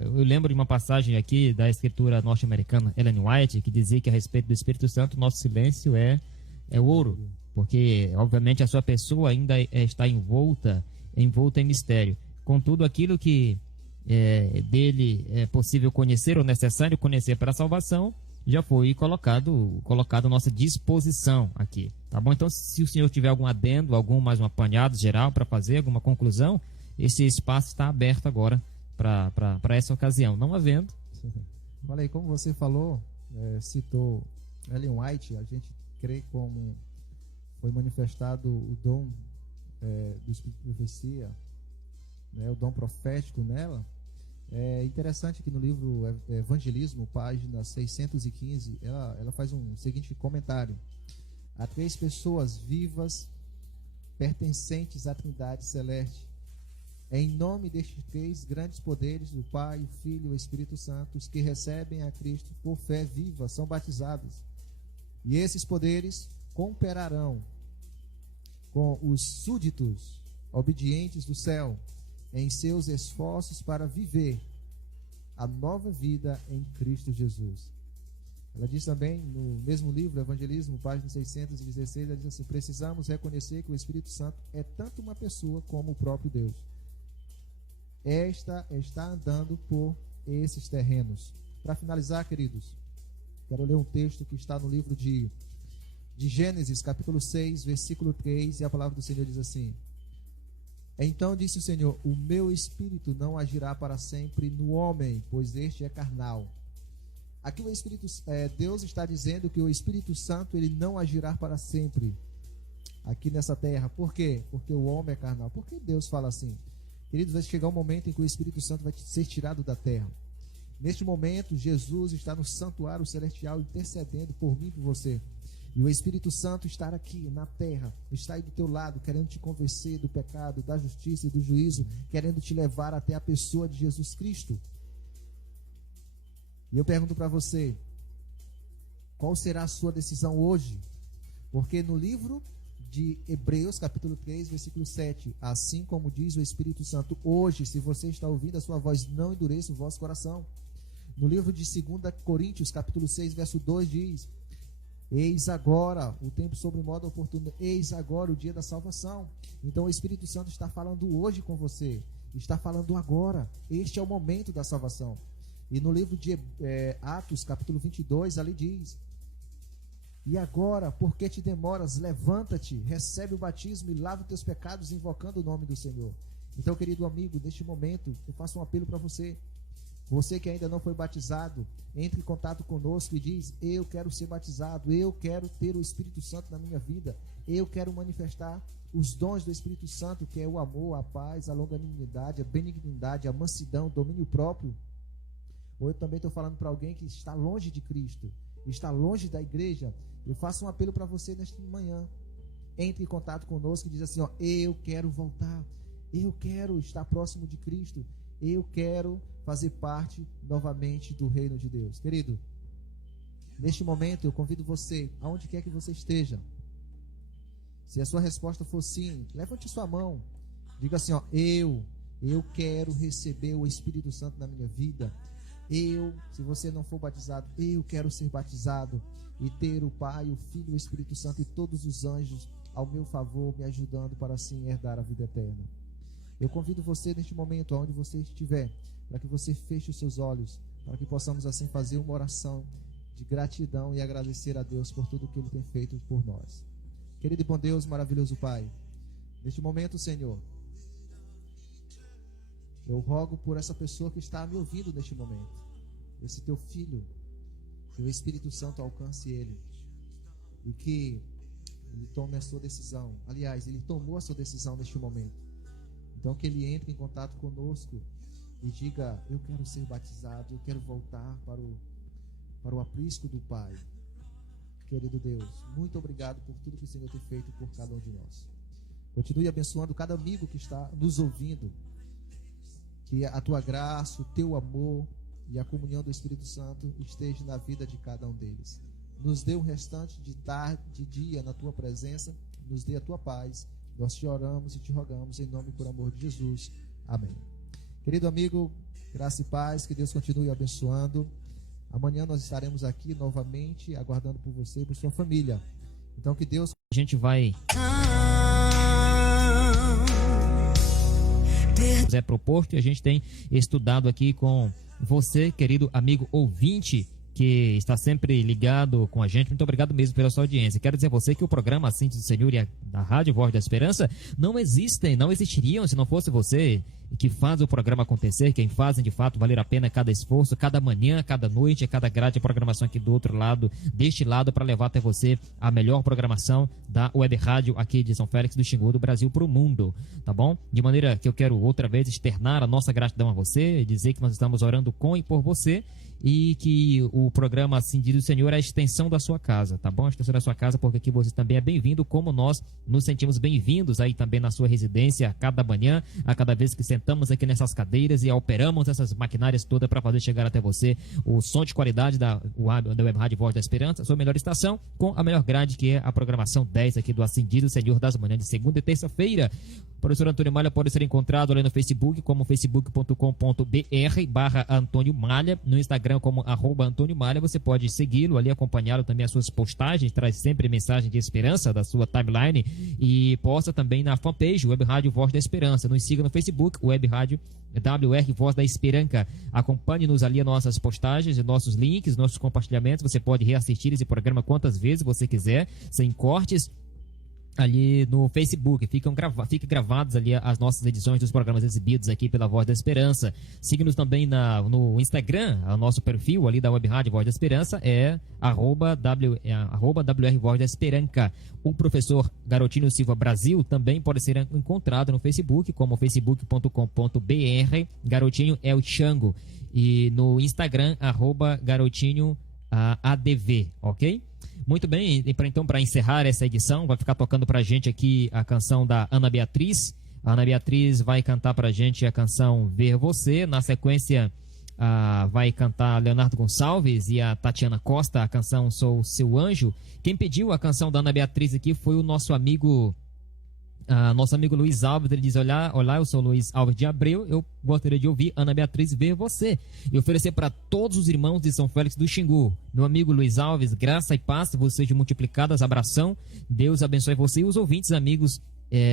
Eu lembro de uma passagem aqui da escritura norte-americana, Ellen White, que dizia que a respeito do Espírito Santo, nosso silêncio é ouro, porque obviamente a sua pessoa ainda está envolta em mistério. Contudo, aquilo que dele é possível conhecer ou necessário conhecer para a salvação, já foi colocado à nossa disposição aqui, tá bom? Então, se o senhor tiver algum adendo, mais um apanhado geral para fazer, alguma conclusão, esse espaço está aberto agora para essa ocasião. Não havendo... Olha aí, como você falou, citou Ellen White, a gente crê como foi manifestado o dom do Espírito de Profecia, o dom profético nela. É interessante que no livro Evangelismo, página 615, ela faz um seguinte comentário: há 3 pessoas vivas pertencentes à Trindade Celeste. É em nome destes 3 grandes poderes, o Pai, o Filho e o Espírito Santo, os que recebem a Cristo por fé viva são batizados. E esses poderes cooperarão com os súditos obedientes do céu em seus esforços para viver a nova vida em Cristo Jesus. Ela diz também, no mesmo livro, Evangelismo, página 616, ela diz assim: precisamos reconhecer que o Espírito Santo é tanto uma pessoa como o próprio Deus. Esta está andando por esses terrenos. Para finalizar, queridos, quero ler um texto que está no livro de Gênesis, capítulo 6, versículo 3, e a palavra do Senhor diz assim: então disse o Senhor, o meu espírito não agirá para sempre no homem, pois este é carnal. Aqui Deus está dizendo que o Espírito Santo ele não agirá para sempre aqui nessa terra. Por quê? Porque o homem é carnal. Por que Deus fala assim? Queridos, vai chegar um momento em que o Espírito Santo vai ser tirado da terra. Neste momento, Jesus está no santuário celestial intercedendo por mim e por você. E o Espírito Santo está aqui na terra, está aí do teu lado, querendo te convencer do pecado, da justiça e do juízo, querendo te levar até a pessoa de Jesus Cristo. E eu pergunto para você, qual será a sua decisão hoje? Porque no livro de Hebreus, capítulo 3, versículo 7, assim como diz o Espírito Santo, hoje, se você está ouvindo a sua voz, não endureça o vosso coração. No livro de 2 Coríntios, capítulo 6, verso 2, diz: eis agora o tempo sobre modo oportuno, eis agora o dia da salvação. Então o Espírito Santo está falando hoje com você, está falando agora, este é o momento da salvação. E no livro de Atos, capítulo 22, ali diz: e agora, por que te demoras? Levanta-te, recebe o batismo e lava os teus pecados, invocando o nome do Senhor. Então, querido amigo, neste momento, eu faço um apelo para você. Você que ainda não foi batizado, entre em contato conosco e diz: eu quero ser batizado, eu quero ter o Espírito Santo na minha vida, eu quero manifestar os dons do Espírito Santo, que é o amor, a paz, a longanimidade, a benignidade, a mansidão, o domínio próprio. Ou eu também estou falando para alguém que está longe de Cristo, está longe da igreja. Eu faço um apelo para você nesta manhã. Entre em contato conosco e diz assim: eu quero voltar, eu quero estar próximo de Cristo, eu quero fazer parte novamente do reino de Deus. Querido, neste momento eu convido você, aonde quer que você esteja, Se a sua resposta for sim, levante sua mão. Diga assim, ó, eu quero receber o Espírito Santo na minha vida. Se você não for batizado, eu quero ser batizado e ter o Pai, o Filho, o Espírito Santo e todos os anjos ao meu favor, me ajudando para assim herdar a vida eterna. Eu convido você neste momento, aonde você estiver, para que você feche os seus olhos, para que possamos assim fazer uma oração de gratidão e agradecer a Deus por tudo que Ele tem feito por nós. Querido e bom Deus, maravilhoso Pai, neste momento, Senhor, eu rogo por essa pessoa que está me ouvindo neste momento, esse teu filho, que o Espírito Santo alcance ele e que ele tome a sua decisão. Aliás, ele tomou a sua decisão neste momento. Então que ele entre em contato conosco e diga, eu quero ser batizado, eu quero voltar para o aprisco do Pai. Querido Deus, muito obrigado por tudo que o Senhor tem feito por cada um de nós. Continue abençoando cada amigo que está nos ouvindo. Que a tua graça, o teu amor e a comunhão do Espírito Santo esteja na vida de cada um deles. Nos dê um restante de tarde, de dia na tua presença. Nos dê a tua paz. Nós te oramos e te rogamos em nome e por amor de Jesus. Amém. Querido amigo, graça e paz, que Deus continue abençoando. Amanhã nós estaremos aqui novamente aguardando por você e por sua família. Então que Deus... A gente vai é proposto e a gente tem estudado aqui com você, querido amigo ouvinte, que está sempre ligado com a gente. Muito obrigado mesmo pela sua audiência. Quero dizer a você que o programa Assim Diz o Senhor e a Rádio Voz da Esperança não existiriam se não fosse você que faz o programa acontecer, quem fazem de fato valer a pena cada esforço, cada manhã, cada noite, cada grade de programação aqui do outro lado, deste lado, para levar até você a melhor programação da Web Rádio aqui de São Félix do Xingu, do Brasil para o mundo, tá bom? De maneira que eu quero outra vez externar a nossa gratidão a você, dizer que nós estamos orando com e por você, e que o programa Assim Diz o Senhor é a extensão da sua casa, tá bom? A extensão da sua casa, porque aqui você também é bem-vindo, como nós nos sentimos bem-vindos aí também na sua residência, a cada manhã, a cada vez que sentamos aqui nessas cadeiras e operamos essas maquinárias todas para fazer chegar até você o som de qualidade da Web Rádio Voz da Esperança, a sua melhor estação, com a melhor grade, que é a programação 10 aqui do Assim Diz o Senhor das manhãs de segunda e terça-feira. O professor Antônio Malha pode ser encontrado ali no Facebook, como facebook.com.br/Antônio Malha, no Instagram como @Antônio Malha. Você pode segui-lo ali, acompanhá-lo também as suas postagens, traz sempre mensagem de esperança da sua timeline, e posta também na fanpage Web Rádio Voz da Esperança. Nos siga no Facebook, Web Rádio WR Voz da Esperança. Acompanhe-nos ali as nossas postagens, nossos links, nossos compartilhamentos. Você pode reassistir esse programa quantas vezes você quiser, sem cortes, ali no Facebook. Fiquem gravados ali as nossas edições dos programas exibidos aqui pela Voz da Esperança. Siga-nos também no Instagram, o nosso perfil ali da Web Rádio Voz da Esperança é @WR Voz da Esperança. O professor Garotinho Silva Brasil também pode ser encontrado no Facebook, como facebook.com.br Garotinho é o Xango, e no Instagram @Garotinho ADV, ok? Muito bem, então para encerrar essa edição, vai ficar tocando pra gente aqui a canção da Ana Beatriz. A Ana Beatriz vai cantar pra gente a canção Ver Você. Na sequência, vai cantar Leonardo Gonçalves e a Tatiana Costa, a canção Sou Seu Anjo. Quem pediu a canção da Ana Beatriz aqui foi o nosso amigo Luiz Alves. Ele diz: olá, eu sou Luiz Alves de Abreu, eu gostaria de ouvir Ana Beatriz Ver Você, e oferecer para todos os irmãos de São Félix do Xingu. Meu amigo Luiz Alves, graça e paz você de multiplicadas, abração, Deus abençoe você e os ouvintes, amigos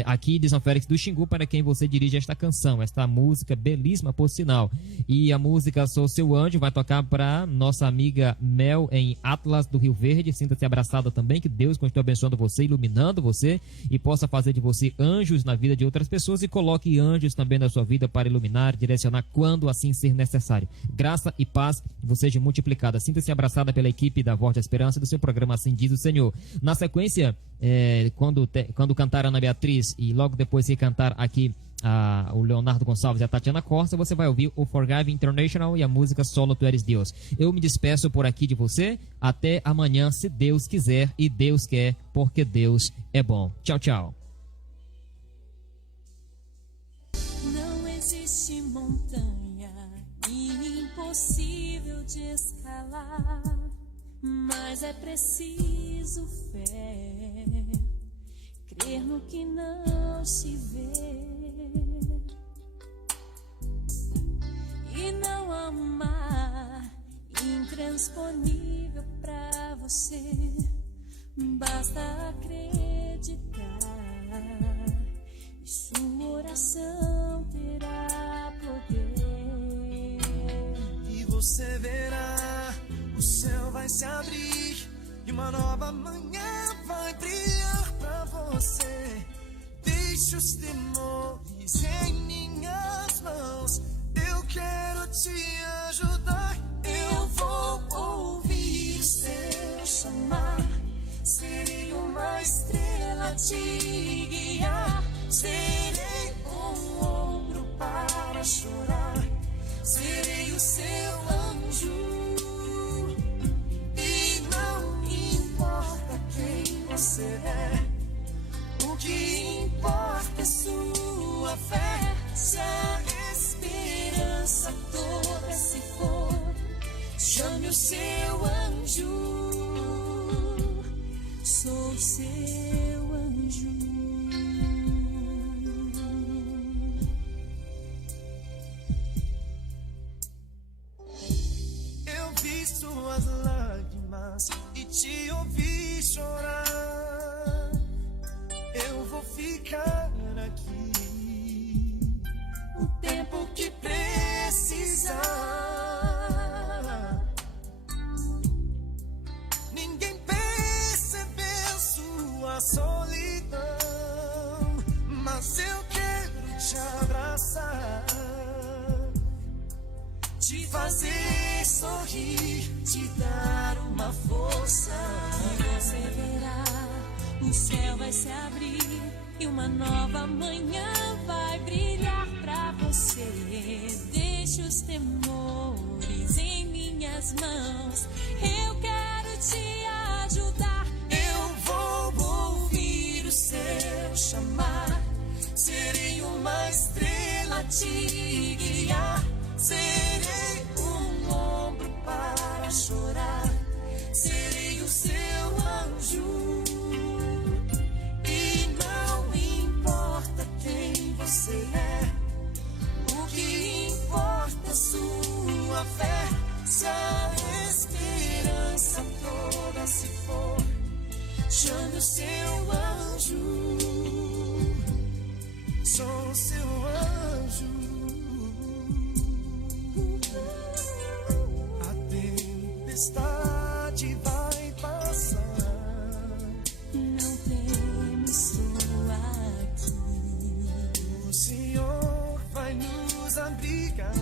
aqui de São Félix do Xingu, para quem você dirige esta canção, esta música belíssima por sinal. E a música Sou Seu Anjo vai tocar para nossa amiga Mel em Atlas do Rio Verde. Sinta-se abraçada também, que Deus continue abençoando você, iluminando você e possa fazer de você anjos na vida de outras pessoas, e coloque anjos também na sua vida para iluminar, direcionar quando assim ser necessário. Graça e paz você de multiplicada. Sinta-se abraçada pela equipe da Voz da Esperança do seu programa Assim Diz o Senhor. Na sequência, quando cantar Ana Beatriz e logo depois que cantar aqui o Leonardo Gonçalves e a Tatiana Costa, você vai ouvir o Forgive International e a música Solo Tu Eres Deus. Eu me despeço por aqui de você, até amanhã, se Deus quiser, e Deus quer, porque Deus é bom. Tchau, tchau. Não existe montanha impossível de escalar, mas é preciso fé. crer no que não se vê e não amar, intransponível pra você. Basta acreditar e sua oração terá poder. E você verá, o céu vai se abrir e uma nova manhã vai brilhar pra você. Deixe os temores em minhas mãos, eu quero te ajudar. Eu vou ouvir seu chamar, serei uma estrela a te guiar. Serei um ombro para chorar, serei o seu anjo. E não importa quem você é, o que importa é sua fé. Se a esperança toda se for, chame o seu anjo. Sou seu anjo. Eu vi suas lágrimas e te ouvi chorar. Eu vou ficar aqui o tempo que precisar. Ninguém percebeu sua solidão, mas eu quero te abraçar, te fazer sorrir, te dar uma força. E você verá, o céu vai se abrir e uma nova manhã vai brilhar pra você. Deixe os temores em minhas mãos, eu quero te ajudar. Eu vou ouvir o seu chamar, serei uma estrela a te guiar. Serei um ombro para chorar, serei o seu anjo. E não importa quem você é, o que importa é sua fé. Se a esperança toda se for, chame o seu anjo. Sou o seu anjo. A tempestade vai passar, não teme, estou aqui. o Senhor vai nos abrigar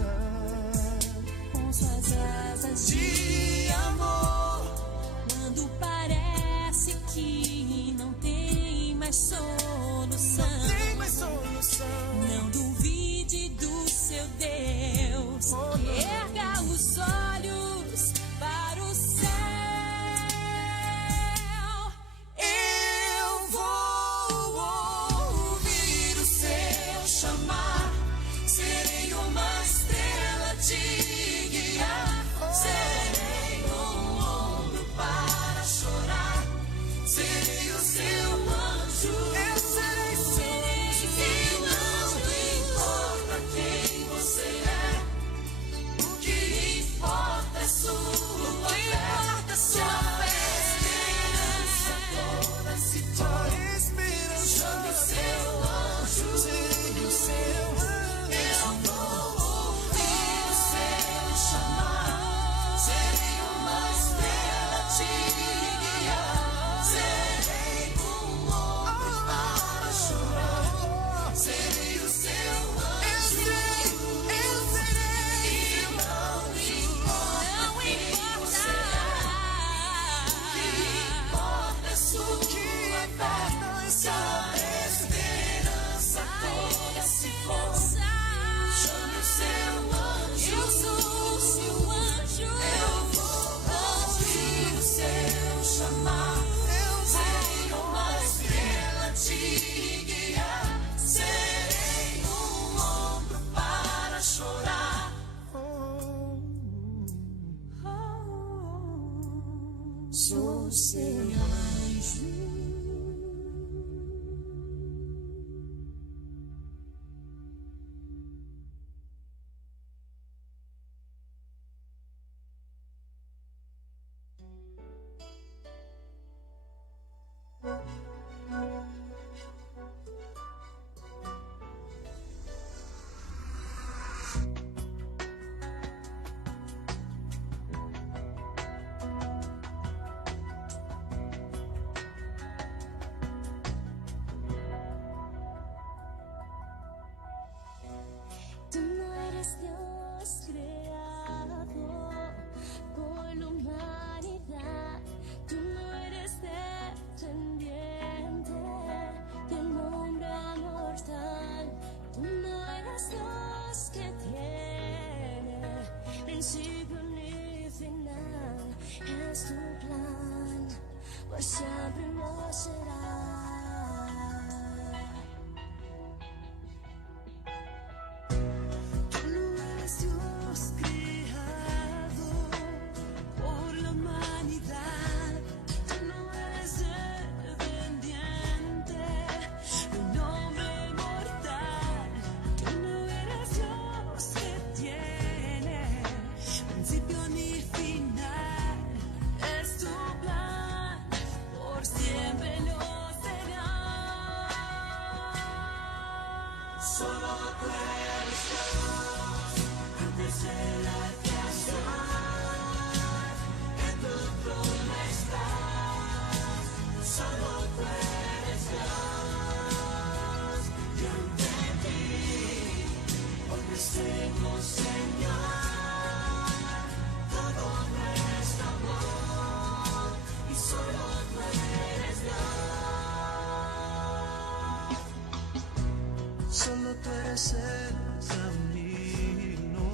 Com suas asas de amor. quando parece que não tem mais solução. Tem mais solução. Não duvide do seu Deus. Oh, não. Erga os olhos para o céu. Eu vou ouvir o seu chamar, serei uma estrela a te guiar. Serei um ombro para chorar, serei o seu anjo. Eu serei seu anjo. E não importa quem você é, o que importa é sua fé. Sua esperança toda se for, chame o seu anjo. Serei o seu anjo. Eu vou ouvir o seu chamar, serei uma estrela a te guiar. Serei um ombro para chorar, serei o seu anjo. Eu serei. E não importa quem você é, o que importa é sua fé. Se a esperança toda se for, chame o seu anjo. Eu sou o seu anjo. Eu vou ouvir o seu chamar, eu serei uma estrela a te guiar. Serei um ombro para chorar. Sou seu anjo. eres Dios creado por la humanidad. Tú no eres dependiente del nombre mortal. Tú no eres Dios que tiene principio ni final. Es tu plan, por siempre lo será. Tú no eres Dios creado por la humanidad. Tú no eres dependiente del nombre mortal. Tú no eres Dios que tiene principio ni final. Es tu plan, por siempre lo será. Solo tú eres Dios, antes de la creación, en tu trono estás. Solo tú eres Dios, y ante ti ofrecemos, Señor, todo nuestro amor, y solo tú eres Dios. Solo tú eres el camino,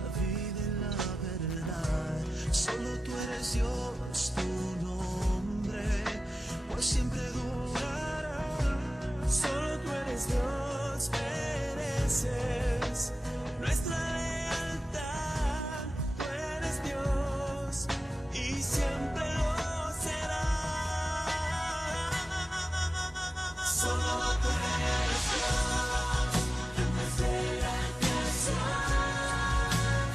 la vida y la verdad. Solo tú eres Dios, tu nombre por siempre durará. Solo tú eres Dios, mereces nuestra lealtad. Tú eres Dios y siempre lo serás. Solo tú eres Dios, antes de la creación,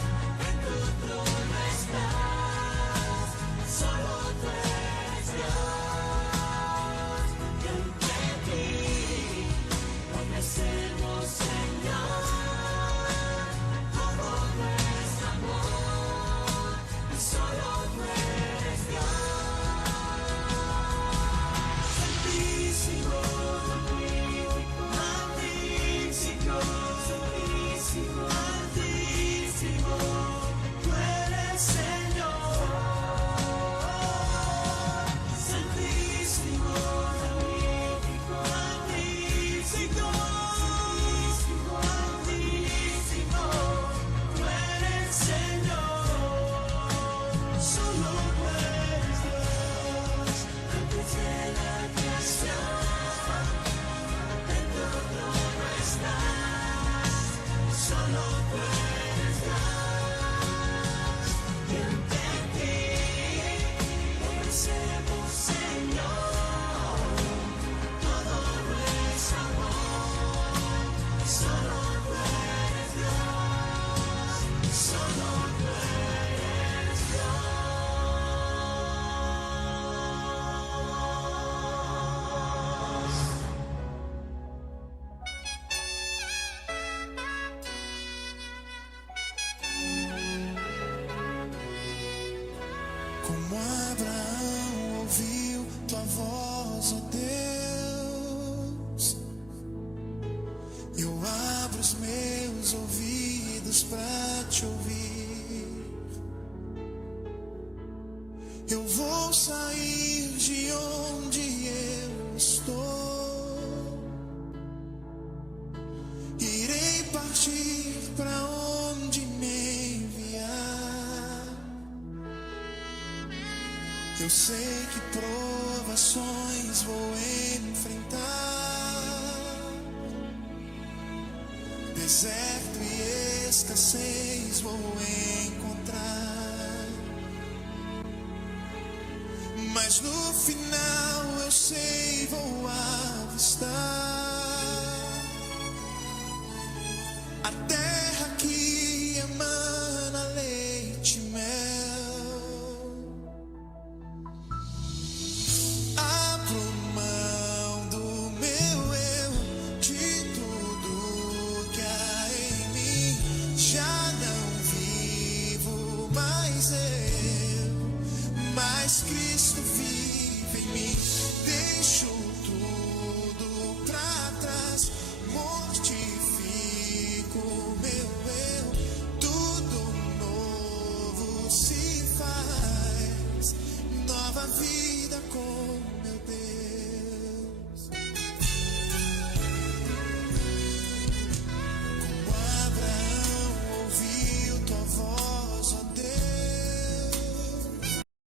en tu trono estás. Solo tú eres Dios, y ante ti ofrecemos, Señor, todo nuestro amor, y solo tú eres Dios. Santísimo, magnífico, santísimo, altísimo, tú eres Señor. Santísimo, magnífico, altísimo, altísimo, tú eres Señor. Solo tú eres Dios, antes de la creación, en tu trono estás. Solo tú eres Dios, y ante ti ofrecemos, Señor, todo nuestro amor. Solo tú eres Dios, solo tú eres Dios. Como Abraão ouviu tua voz, ó Deus, eu abro os meus ouvidos pra te ouvir. Eu vou sair de onde eu estou, irei partir pra onde me enviar. Eu sei que provações vou enfrentar, deserto e escassez vou encontrar, mas no final eu sei vou avistar